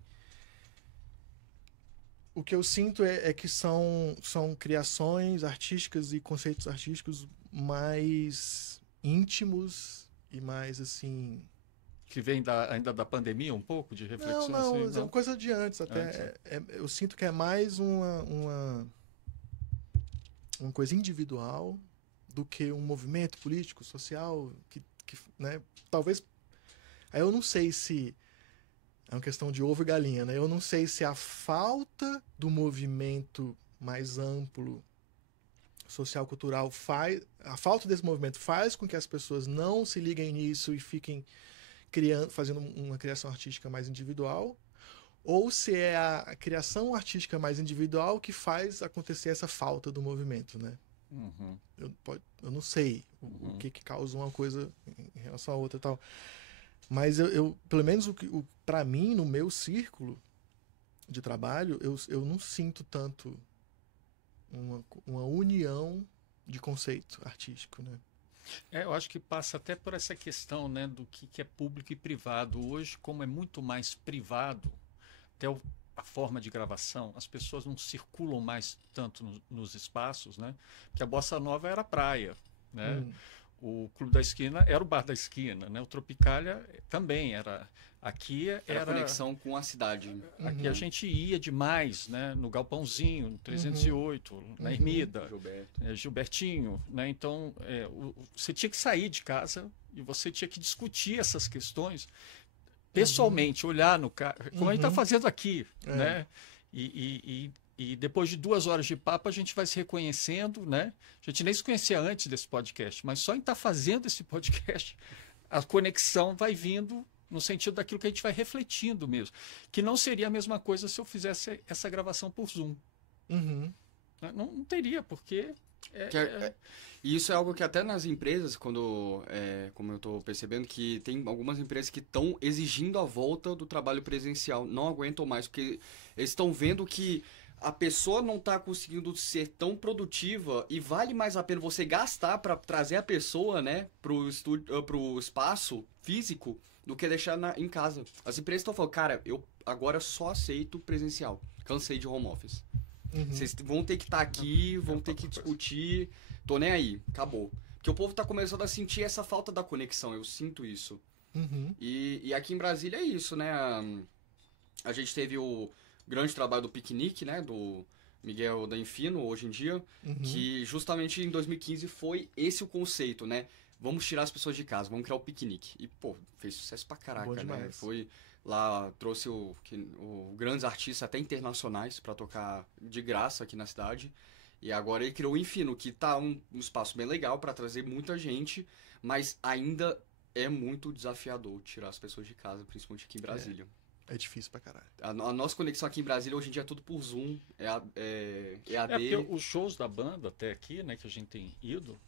o que eu sinto é que são criações artísticas e conceitos artísticos mais íntimos e mais assim... Que vem ainda da pandemia, um pouco de reflexão? Não, assim, é uma coisa de antes até. Eu sinto que é mais uma coisa individual do que um movimento político, social, que né? Talvez... Aí eu não sei se... É uma questão de ovo e galinha, né? Eu não sei se a falta do movimento mais amplo social-cultural faz... A falta desse movimento faz com que as pessoas não se liguem nisso e fiquem fazendo uma criação artística mais individual, ou se é a criação artística mais individual que faz acontecer essa falta do movimento, né? Uhum. Eu não sei o que causa uma coisa em relação à outra e tal. Mas eu pelo menos para mim, no meu círculo de trabalho, eu não sinto tanto uma união de conceito artístico, né? Eu acho que passa até por essa questão, né, do que é público e privado. Hoje, como é muito mais privado, até a forma de gravação, as pessoas não circulam mais tanto nos espaços, né? Porque a Bossa Nova era praia, né? O Clube da Esquina era o bar da esquina, né? O Tropicália também era. Aqui era conexão com a cidade. Aqui a gente ia demais, né? No Galpãozinho, no 308, na Ermida, Gilbertinho, né? Então você tinha que sair de casa e você tinha que discutir essas questões pessoalmente, olhar no cara, como a gente está fazendo aqui, né? E depois de 2 horas de papo, a gente vai se reconhecendo, né? A gente nem se conhecia antes desse podcast, mas só em estar fazendo esse podcast, a conexão vai vindo no sentido daquilo que a gente vai refletindo mesmo. Que não seria a mesma coisa se eu fizesse essa gravação por Zoom. Não teria, porque... E isso é algo que até nas empresas, como eu estou percebendo, que tem algumas empresas que estão exigindo a volta do trabalho presencial. Não aguentam mais, porque eles estão vendo que a pessoa não está conseguindo ser tão produtiva e vale mais a pena você gastar para trazer a pessoa, né, pro espaço físico do que deixar em casa. As empresas estão falando, cara, eu agora só aceito presencial. Cansei de home office. Vocês vão ter que estar aqui, vão ter que discutir. Tô nem aí, acabou. Porque o povo tá começando a sentir essa falta da conexão, eu sinto isso. E aqui em Brasília é isso, né? A gente teve o grande trabalho do piquenique, né? Do Miguel Danfino, hoje em dia, que justamente em 2015 foi esse o conceito, né? Vamos tirar as pessoas de casa, vamos criar o piquenique. E, pô, fez sucesso pra caraca, né? Foi lá, trouxe grandes artistas, até internacionais, pra tocar de graça aqui na cidade. E agora ele criou o Infino, que tá um espaço bem legal pra trazer muita gente, mas ainda é muito desafiador tirar as pessoas de casa, principalmente aqui em Brasília. É difícil pra caralho. A nossa conexão aqui em Brasília hoje em dia é tudo por Zoom, EAD. Porque os shows da banda até aqui, né, que a gente tem ido,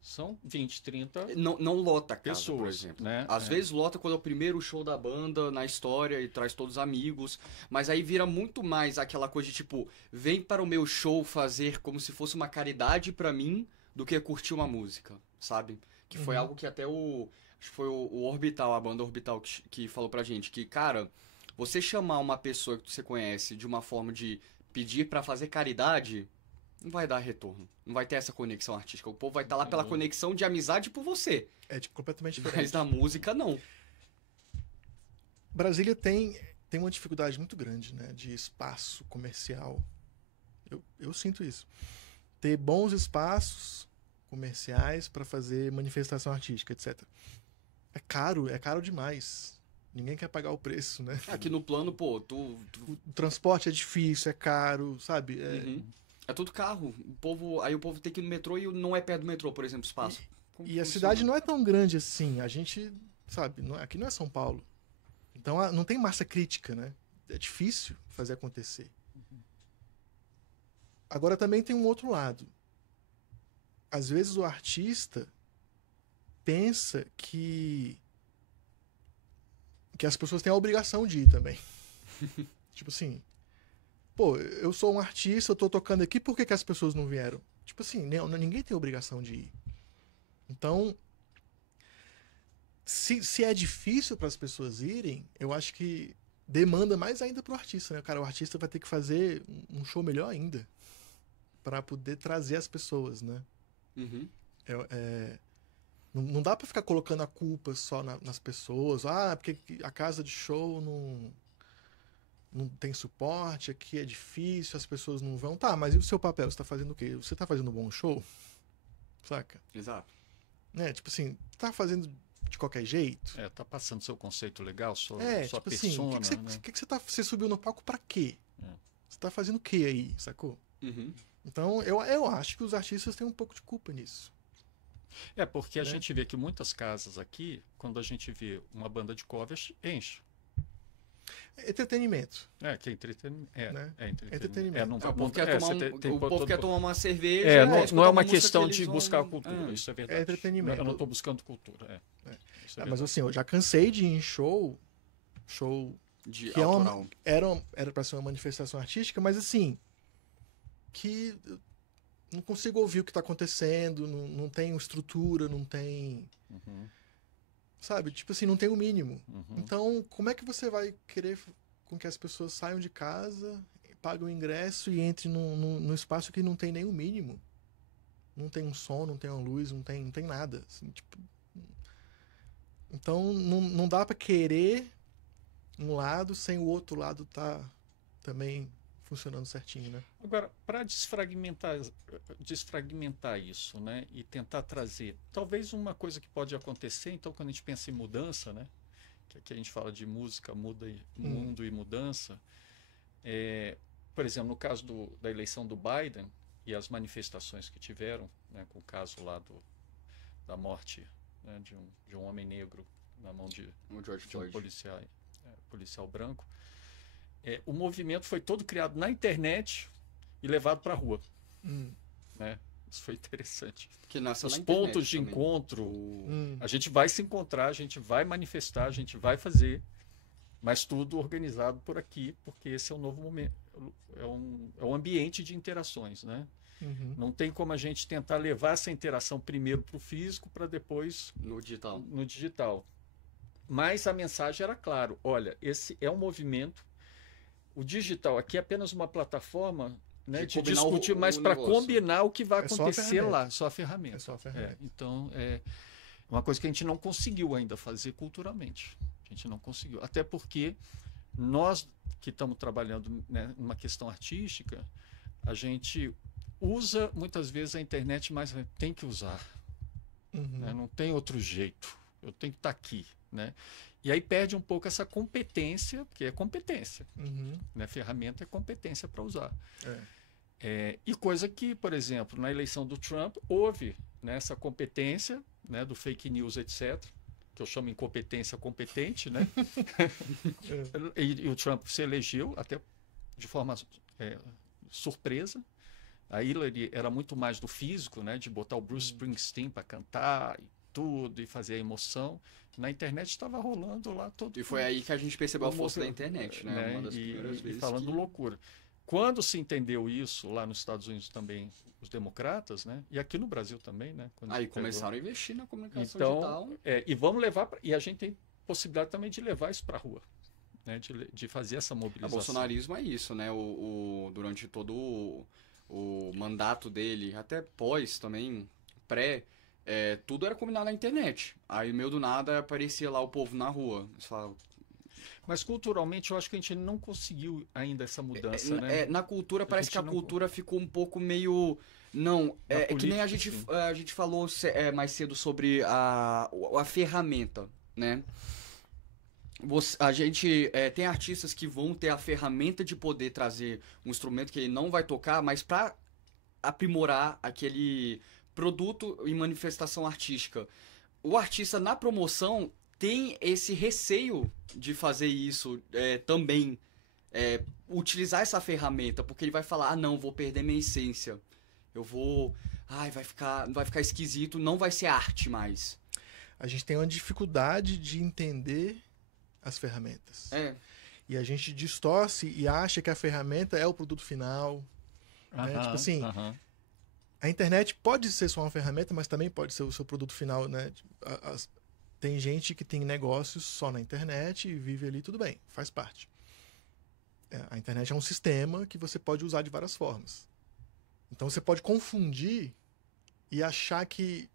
são 20, 30 não lota a casa, pessoas, por exemplo. Né? Às vezes lota quando é o primeiro show da banda na história e traz todos os amigos, mas aí vira muito mais aquela coisa de tipo, vem para o meu show fazer como se fosse uma caridade pra mim do que curtir uma música, sabe? Que foi algo que até acho que foi o Orbital, a banda Orbital que falou pra gente, que, cara, você chamar uma pessoa que você conhece de uma forma de pedir pra fazer caridade, não vai dar retorno. Não vai ter essa conexão artística. O povo vai estar lá pela conexão de amizade por você. É completamente diferente. Mas na música, não. Brasília tem uma dificuldade muito grande, né, de espaço comercial. Eu sinto isso. Ter bons espaços comerciais para fazer manifestação artística, etc. É caro demais. Ninguém quer pagar o preço, né? Aqui no plano, pô, O transporte é difícil, é caro, sabe? É tudo carro. Aí o povo tem que ir no metrô e não é perto do metrô, por exemplo, espaço. E a cidade não é tão grande assim. A gente, sabe, aqui não é São Paulo. Então não tem massa crítica, né? É difícil fazer acontecer. Agora também tem um outro lado. Às vezes o artista pensa que as pessoas têm a obrigação de ir também. Tipo assim, pô, eu sou um artista, eu tô tocando aqui, por que as pessoas não vieram? Tipo assim, ninguém tem a obrigação de ir. Então, se é difícil para as pessoas irem, eu acho que demanda mais ainda pro artista, né? Cara, o artista vai ter que fazer um show melhor ainda para poder trazer as pessoas, né? Não dá para ficar colocando a culpa só nas pessoas. Porque a casa de show não tem suporte, aqui é difícil, as pessoas não vão. Tá, mas e o seu papel? Você tá fazendo o quê? Você tá fazendo um bom show? Saca? Exato. Né? Tipo assim, tá fazendo de qualquer jeito? Tá passando seu conceito legal, sua tipo persona, assim, né? você subiu no palco pra quê? Você tá fazendo o quê aí, sacou? Uhum. Então, eu acho que os artistas têm um pouco de culpa nisso. Porque a gente vê que muitas casas aqui, quando a gente vê uma banda de covers, enche. Entretenimento. Que é entretenimento. Né? Entretenimento. O povo quer tomar uma cerveja. Não é uma questão de buscar cultura, isso é verdade. É entretenimento. Eu não estou buscando cultura. Mas assim, eu já cansei de ir em show de que autoral. era para ser uma manifestação artística, mas assim, que não consigo ouvir o que está acontecendo, não tem estrutura, não tem... Sabe? Tipo assim, não tem o mínimo. Então, como é que você vai querer com que as pessoas saiam de casa, paguem o ingresso e entrem num espaço que não tem nem o mínimo? Não tem um som, não tem uma luz, não tem nada. Assim, tipo... Então, não dá para querer um lado sem o outro lado tá também funcionando certinho, né? Agora, para desfragmentar isso, né, e tentar trazer, talvez uma coisa que pode acontecer, então, quando a gente pensa em mudança, né, que aqui a gente fala de música, mundo e mudança, por exemplo, no caso da eleição do Biden e as manifestações que tiveram, né, com o caso lá da morte, né, de um homem negro na mão de um policial branco, o movimento foi todo criado na internet e levado para a rua. Né? Isso foi interessante. Os pontos de encontro, a gente vai se encontrar, a gente vai manifestar, a gente vai fazer, mas tudo organizado por aqui, porque esse é um novo momento, é um ambiente de interações, né? Não tem como a gente tentar levar essa interação primeiro para o físico, para depois no digital. Mas a mensagem era clara: olha, esse é um movimento. O digital aqui é apenas uma plataforma, né, de discutir, mas para combinar o que vai acontecer lá. Só a ferramenta. É só a ferramenta. Então, é uma coisa que a gente não conseguiu ainda fazer culturalmente. A gente não conseguiu. Até porque nós que estamos trabalhando, né, numa questão artística, a gente usa muitas vezes a internet, mas tem que usar. Né? Não tem outro jeito. Eu tenho que estar aqui. Né? E aí perde um pouco essa competência, porque é competência. Né? Ferramenta é competência para usar. E coisa que, por exemplo, na eleição do Trump, houve, né, essa competência, né, do fake news, etc., que eu chamo incompetência competente, né? E o Trump se elegeu até de forma surpresa. A Hillary era muito mais do físico, né, de botar o Bruce Springsteen para cantar e tudo, e fazer a emoção. Na internet estava rolando lá todo. E foi aí que a gente percebeu a força da internet, né? Uma das primeiras vezes. E falando loucura. Quando se entendeu isso, lá nos Estados Unidos também, os democratas, né? E aqui no Brasil também, né? Aí começaram a investir na comunicação digital. E vamos levar. E a gente tem possibilidade também de levar isso para a rua. né, de fazer essa O mobilização. bolsonarismo é isso, né? Durante todo o mandato dele, até pós também, pré, tudo era combinado na internet. Aí, meio do nada, aparecia lá o povo na rua. Você fala, Mas culturalmente eu acho que a gente não conseguiu ainda essa mudança, né? na cultura, parece que a não- cultura ficou um pouco meio... Não, Na é que nem política, sim. a gente falou mais cedo sobre a ferramenta, né? A gente tem artistas que vão ter a ferramenta de poder trazer um instrumento que ele não vai tocar, mas para aprimorar aquele produto e manifestação artística. O artista na promoção tem esse receio de fazer isso também, utilizar essa ferramenta, porque ele vai falar, não, vou perder minha essência, eu vou, vai ficar esquisito, não vai ser arte mais. A gente tem uma dificuldade de entender as ferramentas. E a gente distorce e acha que a ferramenta é o produto final. Né? Tipo assim, a internet pode ser só uma ferramenta, mas também pode ser o seu produto final, né? Tem gente que tem negócios só na internet e vive ali, tudo bem, faz parte. A internet é um sistema que você pode usar de várias formas. Então você pode confundir e achar que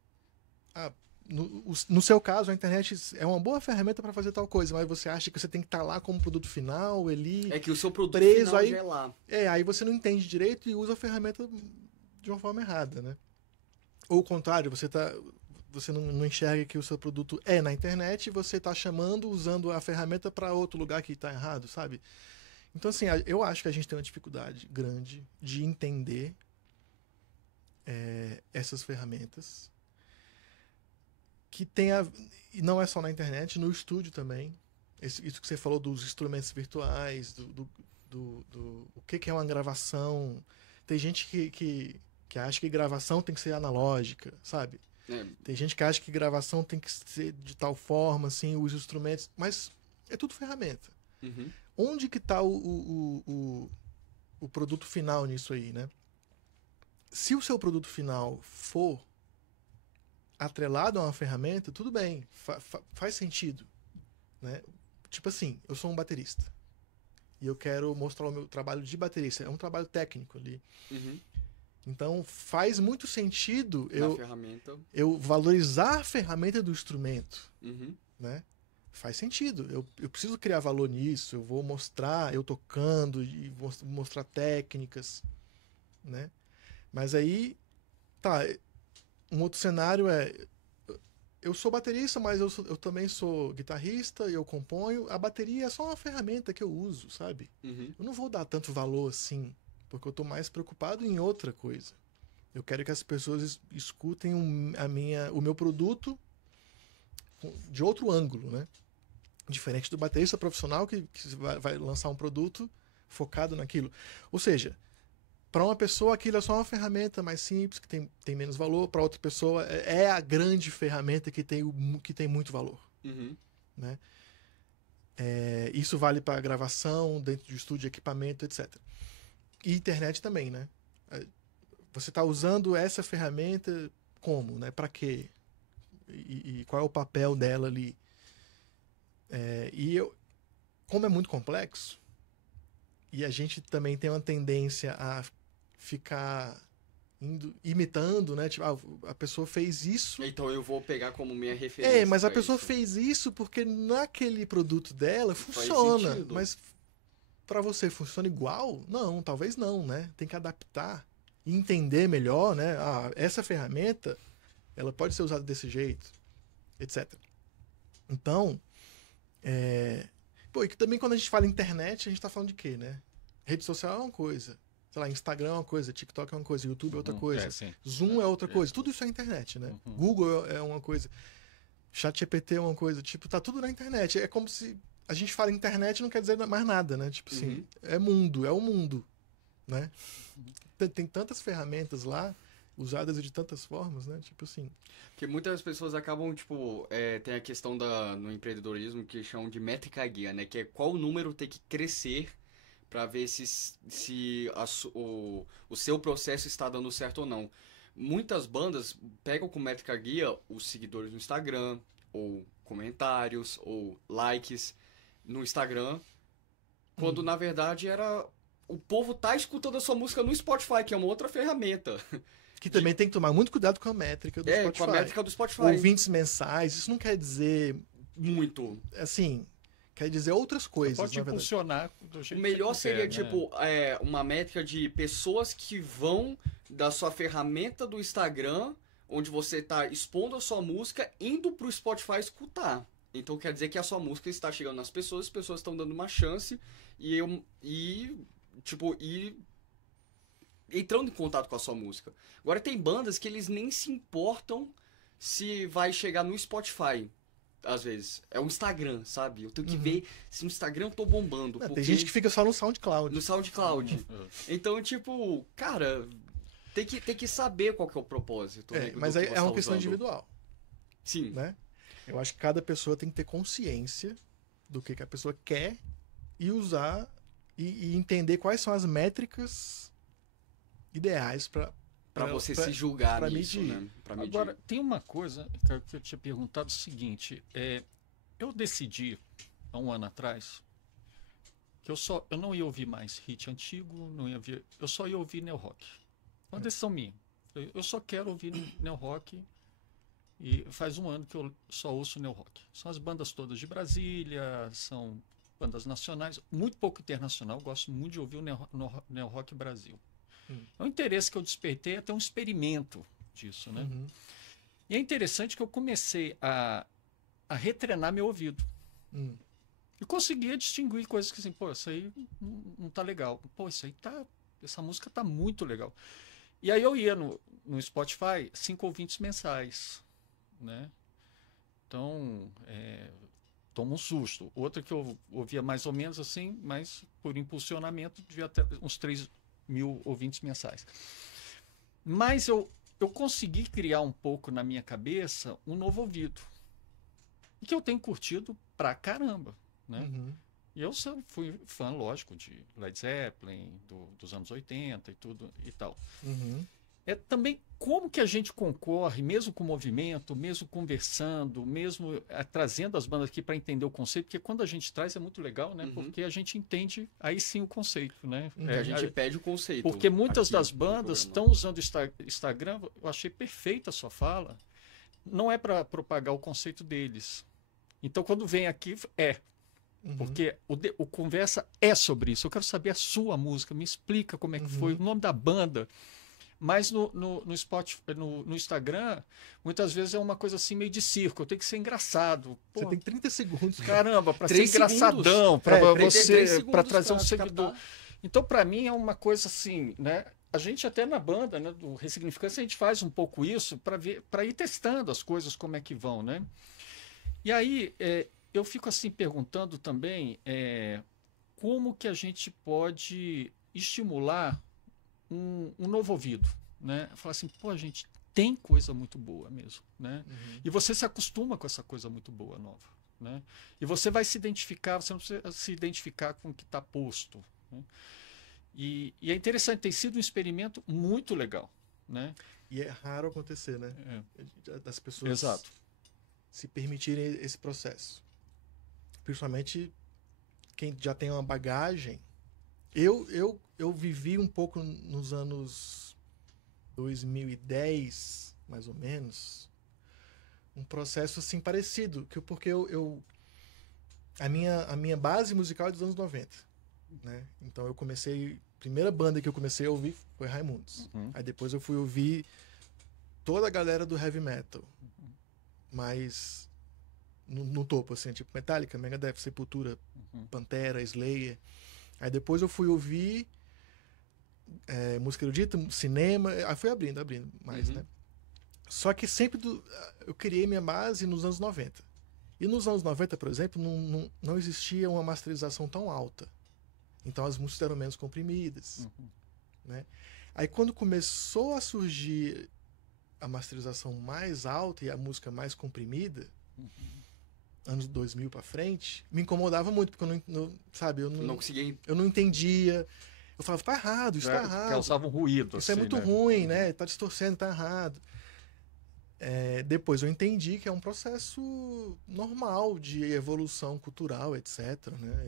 no seu caso a internet é uma boa ferramenta para fazer tal coisa, mas você acha que você tem que estar lá como produto final, ali É que o seu produto preso, final aí, já é lá. Aí você não entende direito e usa a ferramenta de uma forma errada, né? Ou o contrário, você não enxerga que o seu produto é na internet e você está usando a ferramenta para outro lugar que está errado, sabe? Então, assim, eu acho que a gente tem uma dificuldade grande de entender essas ferramentas que e não é só na internet, no estúdio também. Isso que você falou dos instrumentos virtuais, o que é uma gravação. Tem gente que acha que gravação tem que ser analógica, sabe? Tem gente que acha que gravação tem que ser de tal forma, assim, os instrumentos, mas é tudo ferramenta. Uhum. Onde que está o produto final nisso aí, né? Se o seu produto final for atrelado a uma ferramenta, tudo bem, faz sentido, né? Tipo assim, eu sou um baterista e eu quero mostrar o meu trabalho de baterista, é um trabalho técnico ali. Uhum. Então faz muito sentido eu valorizar a ferramenta do instrumento, uhum. né? Faz sentido, eu preciso criar valor nisso, eu vou mostrar eu tocando e vou mostrar técnicas, né? Mas aí, um outro cenário eu sou baterista, mas eu também sou guitarrista e eu componho. A bateria é só uma ferramenta que eu uso, sabe? Uhum. Eu não vou dar tanto valor assim, porque eu estou mais preocupado em outra coisa. Eu quero que as pessoas escutem o meu produto de outro ângulo, né? Diferente do baterista profissional que vai lançar um produto focado naquilo. Ou seja, para uma pessoa aquilo é só uma ferramenta mais simples, que tem menos valor. Para outra pessoa é a grande ferramenta que tem muito valor. Uhum. Né? Isso vale para gravação, dentro de estúdio, equipamento, etc. E internet também, né? Você está usando essa ferramenta como? Né? Para quê? E qual é o papel dela ali? Como é muito complexo, e a gente também tem uma tendência a ficar imitando, né? Tipo, a pessoa fez isso. Então eu vou pegar como minha referência. Mas a pessoa fez isso porque naquele produto dela funciona. Mas para você funciona igual? Não, talvez não, né? Tem que adaptar e entender melhor, né? Essa ferramenta, ela pode ser usada desse jeito, etc. Então, e também quando a gente fala internet, a gente tá falando de quê, né? Rede social é uma coisa. Sei lá, Instagram é uma coisa, TikTok é uma coisa, YouTube é outra coisa, Zoom é outra coisa. Tudo isso é internet, né? Google é uma coisa, ChatGPT é uma coisa. Tipo, tá tudo na internet. É como se a gente fala internet não quer dizer mais nada, né? Tipo assim, é o mundo, né? Tem tantas ferramentas lá, usadas de tantas formas, né? Tipo assim... Porque muitas pessoas acabam, tipo... tem a questão no empreendedorismo que chamam de métrica guia, né? Que é qual número tem que crescer para ver se o seu processo está dando certo ou não. Muitas bandas pegam com métrica guia os seguidores no Instagram, ou comentários, ou likes no Instagram, Quando, na verdade, era... O povo tá escutando a sua música no Spotify, que é uma outra ferramenta. Que também tem que tomar muito cuidado com a métrica do Spotify. Com a métrica do Spotify. Ouvintes mensais, isso não quer dizer... Muito. Assim, quer dizer outras coisas, Pode impulsionar do jeito O melhor que seria, quiser, né? tipo, uma métrica de pessoas que vão da sua ferramenta do Instagram, onde você tá expondo a sua música, indo pro Spotify escutar. Então quer dizer que a sua música está chegando nas pessoas, as pessoas estão dando uma chance e entrando em contato com a sua música. Agora tem bandas que eles nem se importam se vai chegar no Spotify. Às vezes. É o Instagram, sabe? Eu tenho que ver se no Instagram eu tô bombando. Não, porque... Tem gente que fica só no SoundCloud. No SoundCloud. Então, tipo, cara, tem que saber qual que é o propósito. Mas aí é uma questão individual. Sim. Né? Eu acho que cada pessoa tem que ter consciência do que a pessoa quer e usar e entender quais são as métricas ideais para você se julgar pra nisso, medir. né? Pra medir. Agora, tem uma coisa que eu tinha perguntado, o seguinte, eu decidi, há um ano atrás, que eu não ia ouvir mais hit antigo, eu só ia ouvir neo rock. Uma decisão minha. Eu só quero ouvir neo rock e faz um ano que eu só ouço neo rock. São as bandas todas de Brasília, são bandas nacionais, muito pouco internacional, eu gosto muito de ouvir o neo rock Brasil. É um interesse que eu despertei até um experimento disso, né? Uhum. E é interessante que eu comecei a retrenar meu ouvido. E conseguia distinguir coisas que assim, pô, isso aí não tá legal. Pô, essa música tá muito legal. E aí eu ia no Spotify, 5 ouvintes mensais, né? Então, toma um susto. Outra que eu ouvia mais ou menos assim, mas por impulsionamento devia ter uns 3.000 ouvintes mensais. Mas eu consegui criar um pouco na minha cabeça um novo ouvido. E que eu tenho curtido pra caramba, né? Uhum. E eu fui fã, lógico, de Led Zeppelin, dos anos 80 e tudo e tal. Uhum. Também como que a gente concorre, mesmo com o movimento, mesmo conversando, mesmo trazendo as bandas aqui para entender o conceito, porque quando a gente traz é muito legal, né? Porque a gente entende aí sim o conceito, né? A gente pede o conceito. Porque muitas aqui das no bandas programa. estão usando o Instagram, eu achei perfeita a sua fala, não é para propagar o conceito deles. Então quando vem aqui, porque o conversa é sobre isso. Eu quero saber a sua música, me explica como é que foi, o nome da banda. Mas no Spotify, no Instagram, muitas vezes é uma coisa assim meio de circo. Eu tenho que ser engraçado. Pô, Você tem 30 segundos. caramba, para ser 3 segundos. engraçadão, para 3 você, segundos para trazer um pra seguidor. captar. Então, para mim, é uma coisa assim, né? A gente até na banda, né, do Ressignificância, a gente faz um pouco isso para ir testando as coisas, como é que vão, né? E aí, eu fico assim perguntando também como que a gente pode estimular um novo ouvido, né? Falar assim, pô, gente, tem coisa muito boa mesmo, né? E você se acostuma com essa coisa muito boa nova, né? E você vai se identificar, você não precisa se identificar com o que está posto, né? E é interessante, tem sido um experimento muito legal, né? E é raro acontecer, né? Das pessoas Exato. se permitirem esse processo. Principalmente quem já tem uma bagagem. Eu vivi um pouco nos anos 2010, mais ou menos, um processo assim parecido, porque a minha base musical é dos anos 90, né? Então eu comecei, a primeira banda que eu comecei a ouvir foi Raimundos. Aí depois eu fui ouvir toda a galera do heavy metal, mas no topo, assim, tipo Metallica, Megadeth, Sepultura, Pantera, Slayer. Aí depois eu fui ouvir música erudita, cinema, aí fui abrindo mais, né? Só que sempre eu criei minha base nos anos 90. E nos anos 90, por exemplo, não existia uma masterização tão alta. Então as músicas eram menos comprimidas, né? Aí quando começou a surgir a masterização mais alta e a música mais comprimida, anos 2000 pra frente, me incomodava muito, porque eu Não conseguia. eu não entendia. Eu falava, tá errado, isso tá errado. Causava um ruído. Isso assim, é muito né? ruim, né? Tá distorcendo, tá errado. Depois eu entendi que é um processo normal de evolução cultural, etc. Né?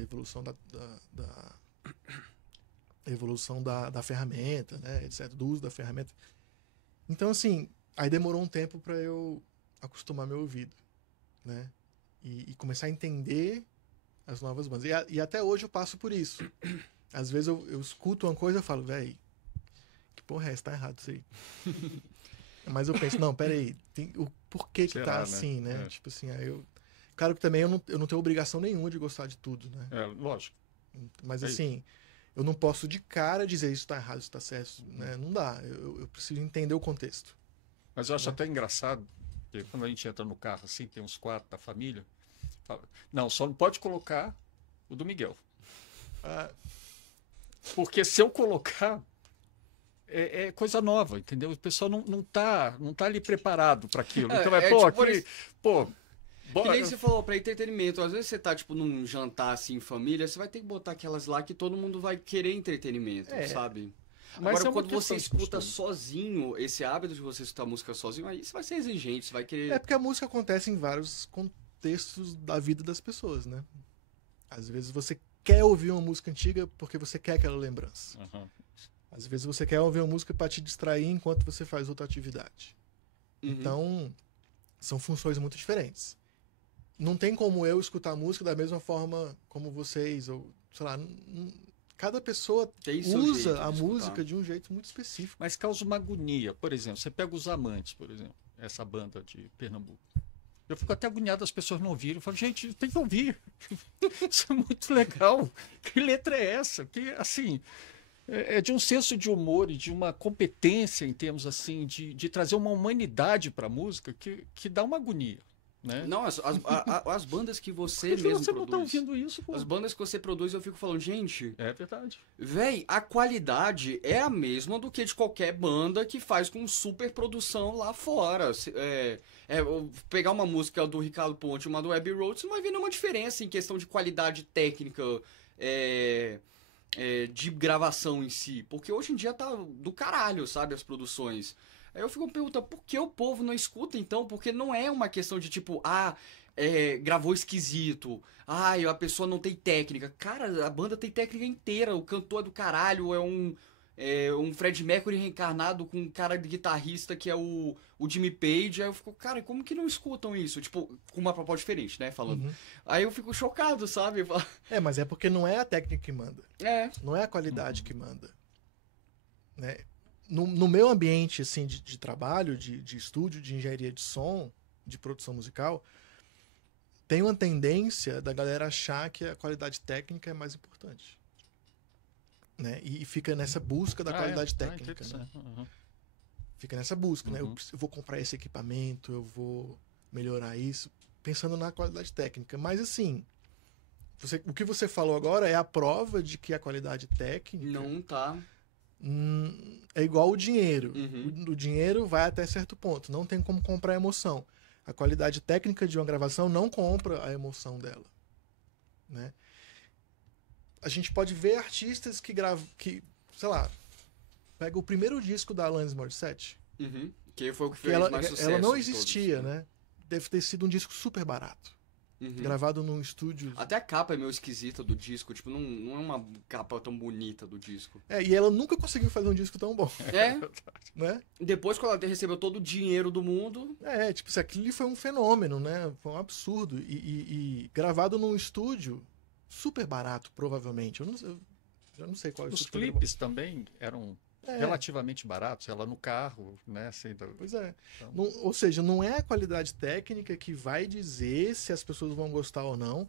Evolução da ferramenta, né? Etc. Do uso da ferramenta. Então, assim, aí demorou um tempo para eu acostumar meu ouvido, né? E começar a entender as novas bandas. E até hoje eu passo por isso. Às vezes eu escuto uma coisa e falo, véi, que porra é essa? Tá errado isso aí. Mas eu penso, não, peraí, o porquê que Será, tá né? assim, né? Tipo assim, aí eu... Claro que também eu não tenho obrigação nenhuma de gostar de tudo, né? Lógico. Mas É assim, eu não posso de cara dizer isso tá errado, isso tá certo, né? Não dá. Eu preciso entender o contexto. Mas eu acho Né? até engraçado, que quando a gente entra no carro assim, tem uns 4 da família, fala, não, só não pode colocar o do Miguel. Ah, Porque se eu colocar, é coisa nova, entendeu? O pessoal não tá ali preparado para aquilo. Então Que nem você falou, pra entretenimento. Às vezes você tá, tipo, num jantar, assim, em família, você vai ter que botar aquelas lá que todo mundo vai querer entretenimento, sabe? Mas Agora, é uma quando você questão de escuta costume. sozinho, esse hábito de você escutar música sozinho, aí você vai ser exigente, você vai querer... É porque a música acontece em vários contextos da vida das pessoas, né? Às vezes você quer ouvir uma música antiga porque você quer aquela lembrança. Uhum. Às vezes você quer ouvir uma música para te distrair enquanto você faz outra atividade. Uhum. Então, são funções muito diferentes. Não tem como eu escutar música da mesma forma como vocês, ou sei lá, cada pessoa Tem seu usa jeito de a escutar. música de um jeito muito específico. Mas causa uma agonia. Por exemplo, você pega os Amantes, por exemplo, essa banda de Pernambuco. Eu fico até agoniado as pessoas não ouvirem. Eu falo, gente, tem que ouvir. Isso é muito legal. Que letra é essa? Que, assim, é de um senso de humor e de uma competência em termos, assim, de trazer uma humanidade para a música que dá uma agonia. Né? Não, as bandas que você Por que mesmo você não tá produz. ouvindo isso, pô? As bandas que você produz, eu fico falando, gente, É verdade. véi, a qualidade é a mesma do que de qualquer banda que faz com super produção lá fora. Pegar uma música do Ricardo Ponte e uma do Abbey Road, você não vai ver nenhuma diferença em questão de qualidade técnica de gravação em si. Porque hoje em dia tá do caralho, sabe, as produções. Aí eu fico me perguntando, por que o povo não escuta então? Porque não é uma questão de tipo, gravou esquisito, a pessoa não tem técnica. Cara, a banda tem técnica inteira, o cantor é do caralho, é um Fred Mercury reencarnado com um cara de guitarrista que é o Jimmy Page. Aí eu fico, cara, como que não escutam isso? Tipo, com uma proposta diferente, né, falando. Uhum. Aí eu fico chocado, sabe? Eu falo, Mas é porque não é a técnica que manda. Não é a qualidade Uhum. que manda. Né? No meu ambiente assim, de trabalho, de estúdio, de engenharia de som, de produção musical, tem uma tendência da galera achar que a qualidade técnica é mais importante. Né? E fica nessa busca da qualidade técnica. Né? Uhum. Fica nessa busca. Né? Uhum. Eu vou comprar esse equipamento, eu vou melhorar isso, pensando na qualidade técnica. Mas assim, o que você falou agora é a prova de que a qualidade técnica não tá. É igual o dinheiro. Uhum. O dinheiro vai até certo ponto. Não tem como comprar a emoção. A qualidade técnica de uma gravação não compra a emoção dela. Né? A gente pode ver artistas que sei lá, pega o primeiro disco da Alanis Morissette. Uhum. Que foi o que fez mais sucesso. Ela não de existia, todos, né? Deve ter sido um disco super barato. Uhum. Gravado num estúdio. Até a capa é meio esquisita do disco, tipo, não é uma capa tão bonita do disco. E ela nunca conseguiu fazer um disco tão bom. Né? Depois, quando ela recebeu todo o dinheiro do mundo... Tipo, aquilo ali foi um fenômeno, né? Foi um absurdo. E gravado num estúdio super barato, provavelmente. Eu já não sei qual é o Os estúdio. clipes também eram relativamente baratos, ela no carro, né? Assim, Pois é. Então... Ou seja, não é a qualidade técnica que vai dizer se as pessoas vão gostar ou não.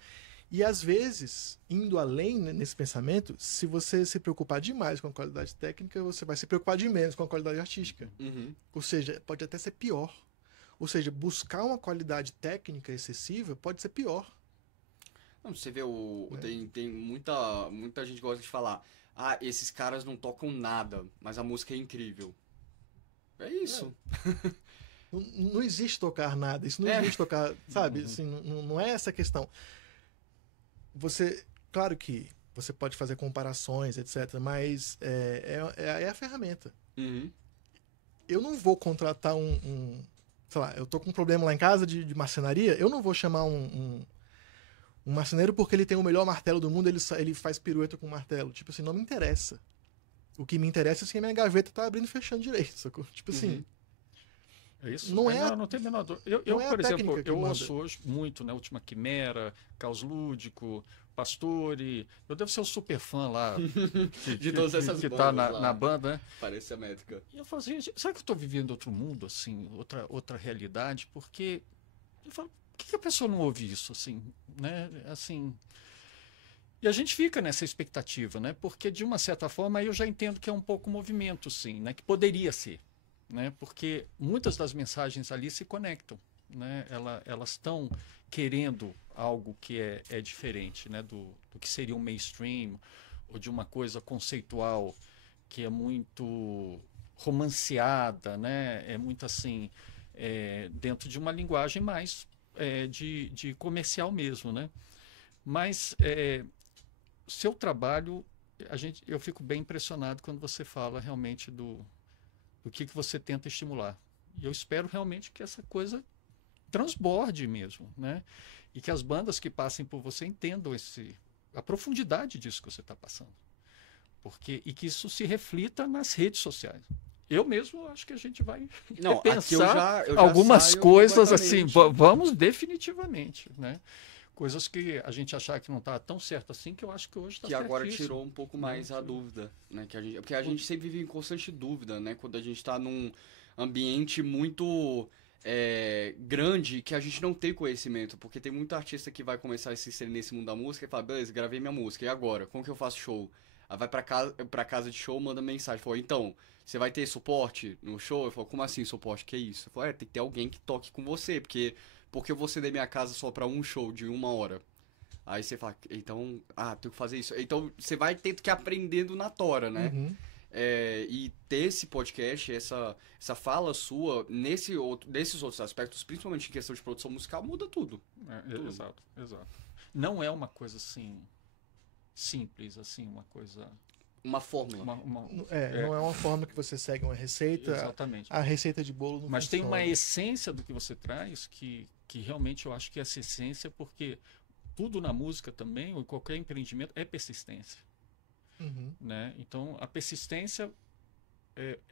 E às vezes, indo além nesse pensamento, se você se preocupar demais com a qualidade técnica, você vai se preocupar de menos com a qualidade artística. Uhum. Ou seja, pode até ser pior. Ou seja, buscar uma qualidade técnica excessiva pode ser pior. Não, você vê, tem muita gente que gosta de falar, esses caras não tocam nada, mas a música é incrível. É isso. Não existe tocar nada. Isso não existe tocar, sabe? Assim, não é essa a questão. Claro que você pode fazer comparações, etc., mas é a ferramenta. Uhum. Eu não vou contratar sei lá, eu tô com um problema lá em casa de marcenaria, eu não vou chamar um marceneiro porque ele tem o melhor martelo do mundo, ele faz pirueta com martelo. Tipo assim, não me interessa. O que me interessa é se a minha gaveta tá abrindo e fechando direito, sacou? Tipo assim... É isso? Não é não tem a menor dúvida. Eu, não é a por exemplo, técnica que eu manda. ouço hoje muito, né? Última Quimera, Caos Lúdico, Pastore. Eu devo ser o super fã lá. De todas essas que bandas tá lá. na banda, né? Parece a métrica. E eu falo assim, gente, será que eu estou vivendo outro mundo, assim, outra realidade? Porque eu falo, por que a pessoa não ouve isso, assim, né? Assim... E a gente fica nessa expectativa, né? Porque, de uma certa forma, eu já entendo que é um pouco movimento, sim, né? Que poderia ser, né? Porque muitas das mensagens ali se conectam, né? Elas estão querendo algo que é diferente, né? Do que seria um mainstream ou de uma coisa conceitual que é muito romanceada, né? É muito assim, dentro de uma linguagem mais de comercial mesmo, né? Mas seu trabalho, eu fico bem impressionado quando você fala realmente do que você tenta estimular. E eu espero realmente que essa coisa transborde mesmo, né? E que as bandas que passem por você entendam a profundidade disso que você está passando. E que isso se reflita nas redes sociais. Eu mesmo acho que a gente vai repensar eu já algumas saio coisas assim, completamente. vamos definitivamente, né? Coisas que a gente achava que não estava tão certo assim, que eu acho que hoje está Que certíssimo. agora tirou um pouco mais a dúvida, né? Porque a gente sempre vive em constante dúvida, né? Quando a gente está num ambiente muito grande que a gente não tem conhecimento. Porque tem muito artista que vai começar a se inserir nesse mundo da música e fala, beleza, gravei minha música, e agora? Como que eu faço show? Aí vai pra casa de show, manda mensagem, fala, então, você vai ter suporte no show? Eu falo, como assim suporte? Que isso? Eu falo, tem que ter alguém que toque com você, porque eu vou ceder minha casa só pra um show de 1 hora? Aí você fala, então, tenho que fazer isso. Então, você vai tendo que ir aprendendo na tora, né? Uhum. E ter esse podcast, essa fala sua, nesses outros aspectos, principalmente em questão de produção musical, muda tudo. Tudo. Exato. Não é uma coisa assim, simples, assim, uma coisa... Uma fórmula. Não é uma forma que você segue uma receita. Exatamente. A receita de bolo não Mas funciona. tem uma essência do que você traz que realmente eu acho que é essa essência, porque tudo na música também, ou em qualquer empreendimento, é persistência. Uhum. Né? Então, a persistência,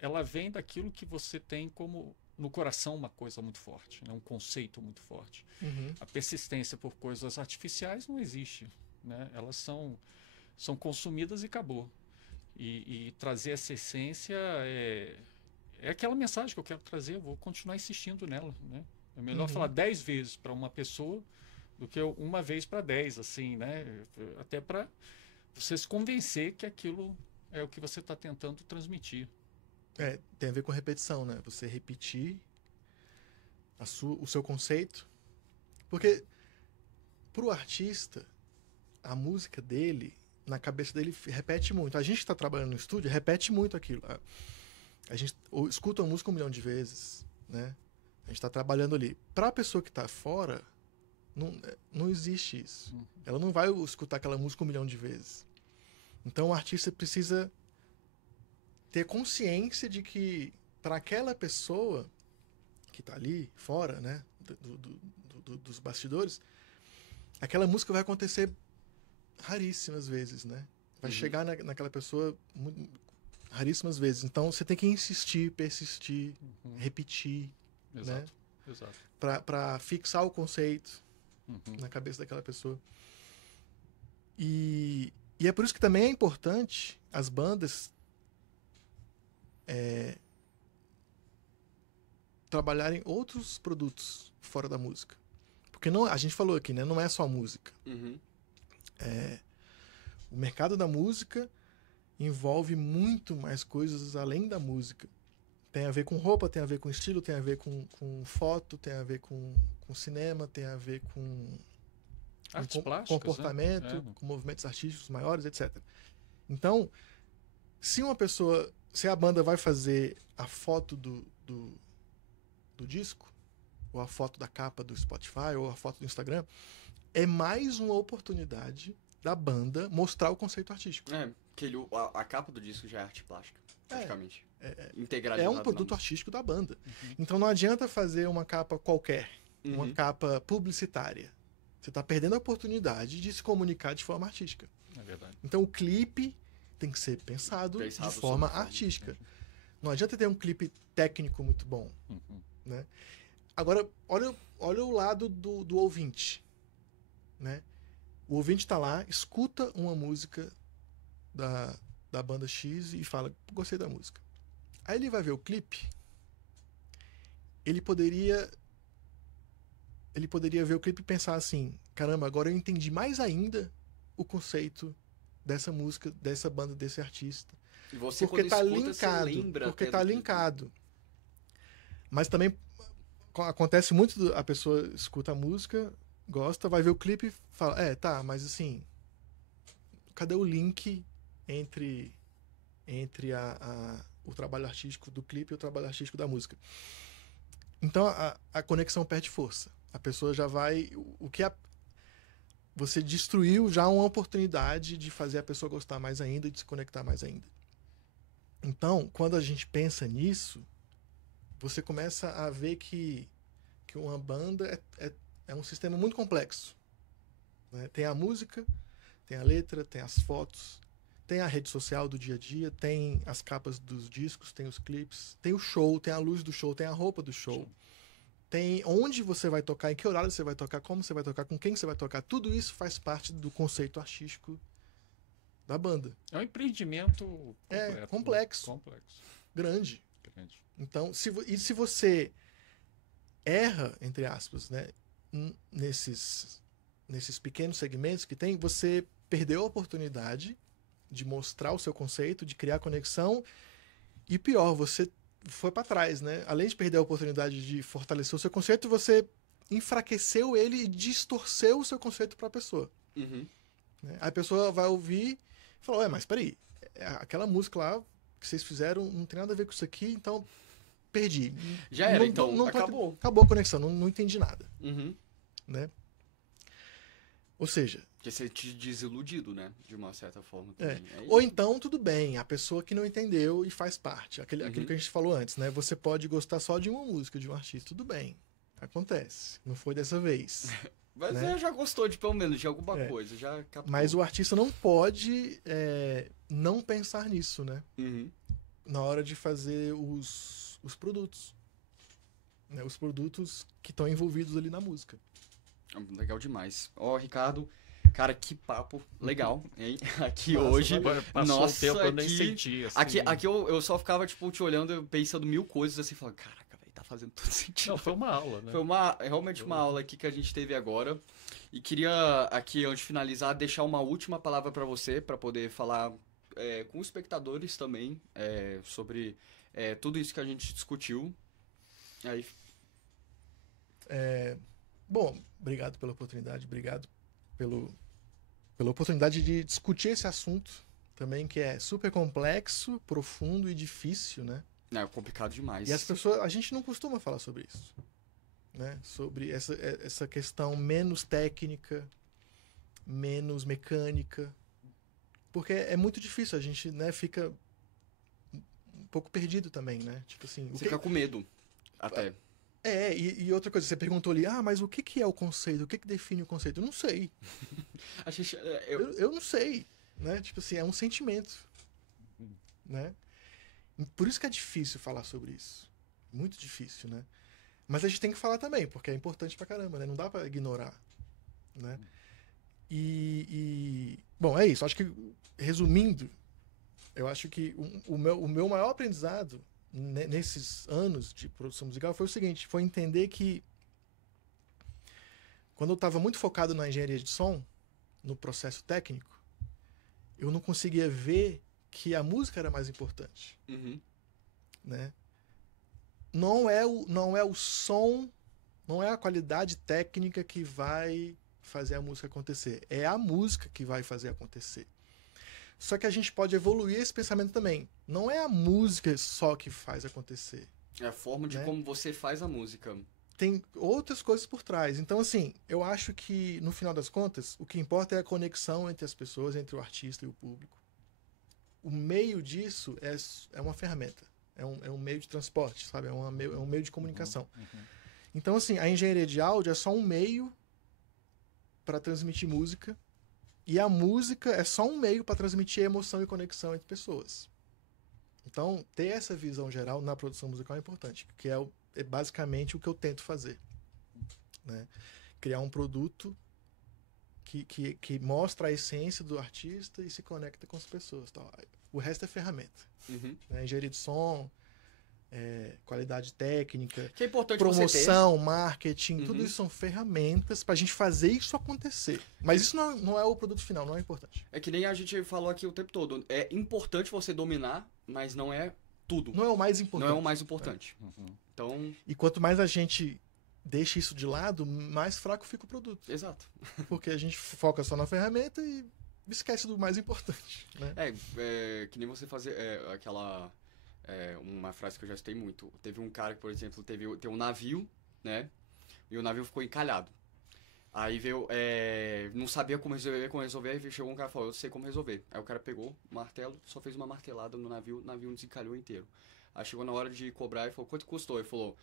ela vem daquilo que você tem como no coração uma coisa muito forte, né? Um conceito muito forte. Uhum. A persistência por coisas artificiais não existe. Né? Elas são consumidas e acabou. E trazer essa essência é aquela mensagem que eu quero trazer, eu vou continuar insistindo nela. Né? É melhor falar 10 vezes para uma pessoa do que uma vez para 10, assim, né? Até para você se convencer que aquilo é o que você está tentando transmitir. Tem a ver com repetição, né? Você repetir o seu conceito. Porque pro artista, a música dele, na cabeça dele, repete muito. A gente que está trabalhando no estúdio repete muito aquilo. A gente escuta a música 1 milhão de vezes, né? A gente está trabalhando ali. Para a pessoa que está fora, não existe isso. Uhum. Ela não vai escutar aquela música 1 milhão de vezes. Então o artista precisa ter consciência de que para aquela pessoa que está ali fora, né, dos bastidores, aquela música vai acontecer raríssimas vezes, né? Vai chegar naquela pessoa raríssimas vezes. Então você tem que insistir, persistir, repetir, Exato. né? Exato. Para fixar o conceito na cabeça daquela pessoa. E é por isso que também é importante as bandas trabalharem outros produtos fora da música. Porque a gente falou aqui, né? Não é só música. Uhum. O mercado da música envolve muito mais coisas além da música. Tem a ver com roupa, tem a ver com estilo, tem a ver com foto, tem a ver com cinema, tem a ver com artes plásticas, comportamento, né? com movimentos artísticos maiores, etc. Então, se a banda vai fazer a foto do disco, ou a foto da capa do Spotify, ou a foto do Instagram, é mais uma oportunidade da banda mostrar o conceito artístico. A capa do disco já é arte plástica, praticamente. É Integralizado um produto na artístico da banda. Então não adianta fazer uma capa qualquer, uma música. capa publicitária. Você está perdendo a oportunidade de se comunicar de forma artística. É verdade. Então o clipe tem que ser pensado de forma artística. Não adianta ter um clipe técnico muito bom. Né? Agora, olha o lado do ouvinte. Né? O ouvinte está lá, escuta uma música da banda X e fala, gostei da música. Aí ele vai ver o clipe, ele poderia ver o clipe e pensar assim, caramba, agora eu entendi mais ainda o conceito dessa música, dessa banda, desse artista. E você, porque quando tá escuta, linkado, você lembra porque até tá do clipe. linkado. Mas também acontece muito, a pessoa escuta a música, gosta, vai ver o clipe e fala, tá, mas assim, cadê o link entre o trabalho artístico do clipe e o trabalho artístico da música? Então a conexão perde força. A pessoa já vai... Você destruiu já uma oportunidade de fazer a pessoa gostar mais ainda e de se conectar mais ainda. Então, quando a gente pensa nisso, você começa a ver que uma banda é um sistema muito complexo. Né? Tem a música, tem a letra, tem as fotos, tem a rede social do dia a dia, tem as capas dos discos, tem os clipes, tem o show, tem a luz do show, tem a roupa do show. Tem onde você vai tocar, em que horário você vai tocar, como você vai tocar, com quem você vai tocar. Tudo isso faz parte do conceito artístico da banda. É um empreendimento completo, complexo. Complexo. Grande. Grande. Então, se você erra, entre aspas, né, nesses pequenos segmentos que tem, você perdeu a oportunidade de mostrar o seu conceito, de criar conexão, e pior, você foi para trás, né? Além de perder a oportunidade de fortalecer o seu conceito, você enfraqueceu ele e distorceu o seu conceito para a pessoa. Uhum. Né? A pessoa vai ouvir e fala, mas peraí, aquela música lá que vocês fizeram não tem nada a ver com isso aqui, então perdi. Já era, então acabou. Acabou a conexão, não entendi nada. Uhum. Né? Ou seja... Porque você te desiludido, né? De uma certa forma. Também. Ou então, tudo bem, a pessoa que não entendeu e faz parte. Aquilo que a gente falou antes, né? Você pode gostar só de uma música, de um artista, tudo bem. Acontece. Não foi dessa vez. Mas né? já gostou de pelo menos de alguma coisa, já captou. Mas o artista não pode não pensar nisso, né? Uhum. Na hora de fazer os produtos. Né? Os produtos que estão envolvidos ali na música. Legal demais. Ricardo, cara, que papo legal, hein? Aqui Nossa, hoje. Passou Nossa, o tempo, eu nem aqui, senti. Assim. aqui eu só ficava, tipo, te olhando, pensando mil coisas, assim, falando, caraca, velho, tá fazendo todo sentido. Não, foi uma aula, né? Foi realmente uma aula aqui que a gente teve agora. E queria, aqui, antes de finalizar, deixar uma última palavra pra você, pra poder falar com os espectadores também, sobre tudo isso que a gente discutiu. Aí... Bom, obrigado pela oportunidade, obrigado pela oportunidade de discutir esse assunto também, que é super complexo, profundo e difícil, né? É complicado demais. E as pessoas, a gente não costuma falar sobre isso, né? Sobre essa questão menos técnica, menos mecânica, porque é muito difícil, a gente, né, fica um pouco perdido também, né? Tipo assim, Você fica com medo, até. E outra coisa, você perguntou ali, mas o que é o conceito? O que define o conceito? Eu não sei. A gente, eu não sei, né? Tipo assim, é um sentimento, né? Por isso que é difícil falar sobre isso. Muito difícil, né? Mas a gente tem que falar também, porque é importante pra caramba, né? Não dá pra ignorar, né? Bom, é isso. Acho que, resumindo, eu acho que o meu maior aprendizado nesses anos de produção musical foi o seguinte, foi entender que quando eu estava muito focado na engenharia de som, no processo técnico, eu não conseguia ver que a música era mais importante. Uhum. Né? Não é o som, não é a qualidade técnica que vai fazer a música acontecer. É a música que vai fazer acontecer. Só que a gente pode evoluir esse pensamento também. Não é a música só que faz acontecer. É a forma de como você faz a música. Tem outras coisas por trás. Então, assim, eu acho que, no final das contas, o que importa é a conexão entre as pessoas, entre o artista e o público. o meio disso é uma ferramenta. É um meio de transporte, sabe? É um meio de comunicação. Então, assim, a engenharia de áudio é só um meio para transmitir música, e a música é só um meio para transmitir emoção e conexão entre pessoas. Então, ter essa visão geral na produção musical é importante, que é basicamente o que eu tento fazer, né? Criar um produto que mostra a essência do artista e se conecta com as pessoas. Tal. O resto é ferramenta. Né? Engenharia de som, qualidade técnica, que é importante promoção, marketing, tudo isso são ferramentas pra gente fazer isso acontecer. Mas isso não é o produto final, não é importante. É que nem a gente falou aqui o tempo todo. É importante você dominar, mas não é tudo. Não é o mais importante. Não é o mais importante. Então... E quanto mais a gente deixa isso de lado, mais fraco fica o produto. Exato. Porque a gente foca só na ferramenta e esquece do mais importante. Né? Que nem você fazer aquela... uma frase que eu já citei muito. Teve um cara que, por exemplo, tem um navio, né? E o navio ficou encalhado. Aí veio... não sabia como resolver. Aí chegou um cara e falou, eu sei como resolver. Aí o cara pegou o martelo, só fez uma martelada no navio não desencalhou inteiro. Aí chegou na hora de cobrar e falou, quanto custou? Ele falou,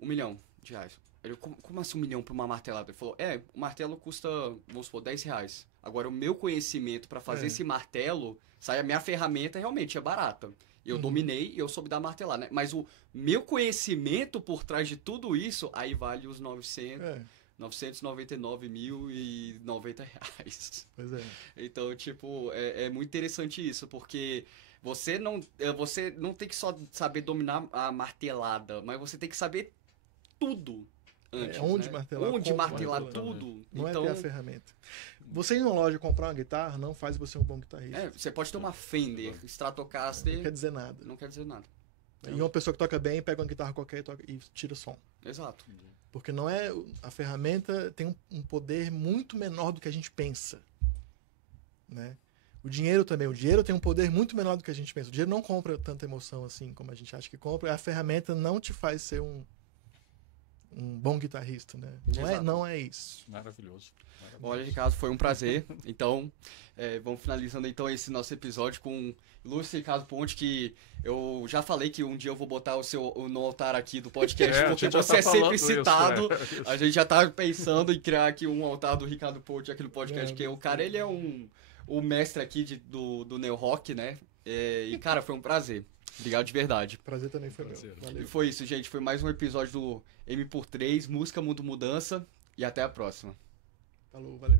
R$1 milhão. Ele, como assim R$1 milhão pra uma martelada? Ele falou, o martelo custa, vamos supor, R$10. Agora, o meu conhecimento pra fazer esse martelo, a minha ferramenta realmente é barata. Eu dominei e eu soube dar martelada, né? Mas o meu conhecimento por trás de tudo isso, aí vale os 999.090 reais. Pois é. Então, tipo, é muito interessante isso, porque você não tem que só saber dominar a martelada, mas você tem que saber tudo antes, onde né? martelar, onde martelar martelar, tudo. Não então, é ter a ferramenta. Você ir numa loja comprar uma guitarra não faz você um bom guitarrista. você pode ter uma Fender, Stratocaster... Não quer dizer nada. Não quer dizer nada. E uma pessoa que toca bem, pega uma guitarra qualquer e tira som. Exato. Porque não é... A ferramenta tem um poder muito menor do que a gente pensa. Né? O dinheiro também. O dinheiro tem um poder muito menor do que a gente pensa. O dinheiro não compra tanta emoção assim como a gente acha que compra. A ferramenta não te faz ser um bom guitarrista, né? Não é isso. Maravilhoso. Olha, Ricardo, foi um prazer. Então, vamos finalizando então esse nosso episódio com o ilustre Ricardo Ponte, que eu já falei que um dia eu vou botar no altar aqui do podcast, porque você é sempre citado. Isso. A gente já tá pensando em criar aqui um altar do Ricardo Ponte aqui no podcast, porque o cara, ele é o mestre aqui do Neo Rock, né? E, cara, foi um prazer. Obrigado de verdade. Prazer também foi meu. Valeu. E foi isso, gente. Foi mais um episódio do M por 3, Música, Mundo, Mudança. E até a próxima. Falou, valeu.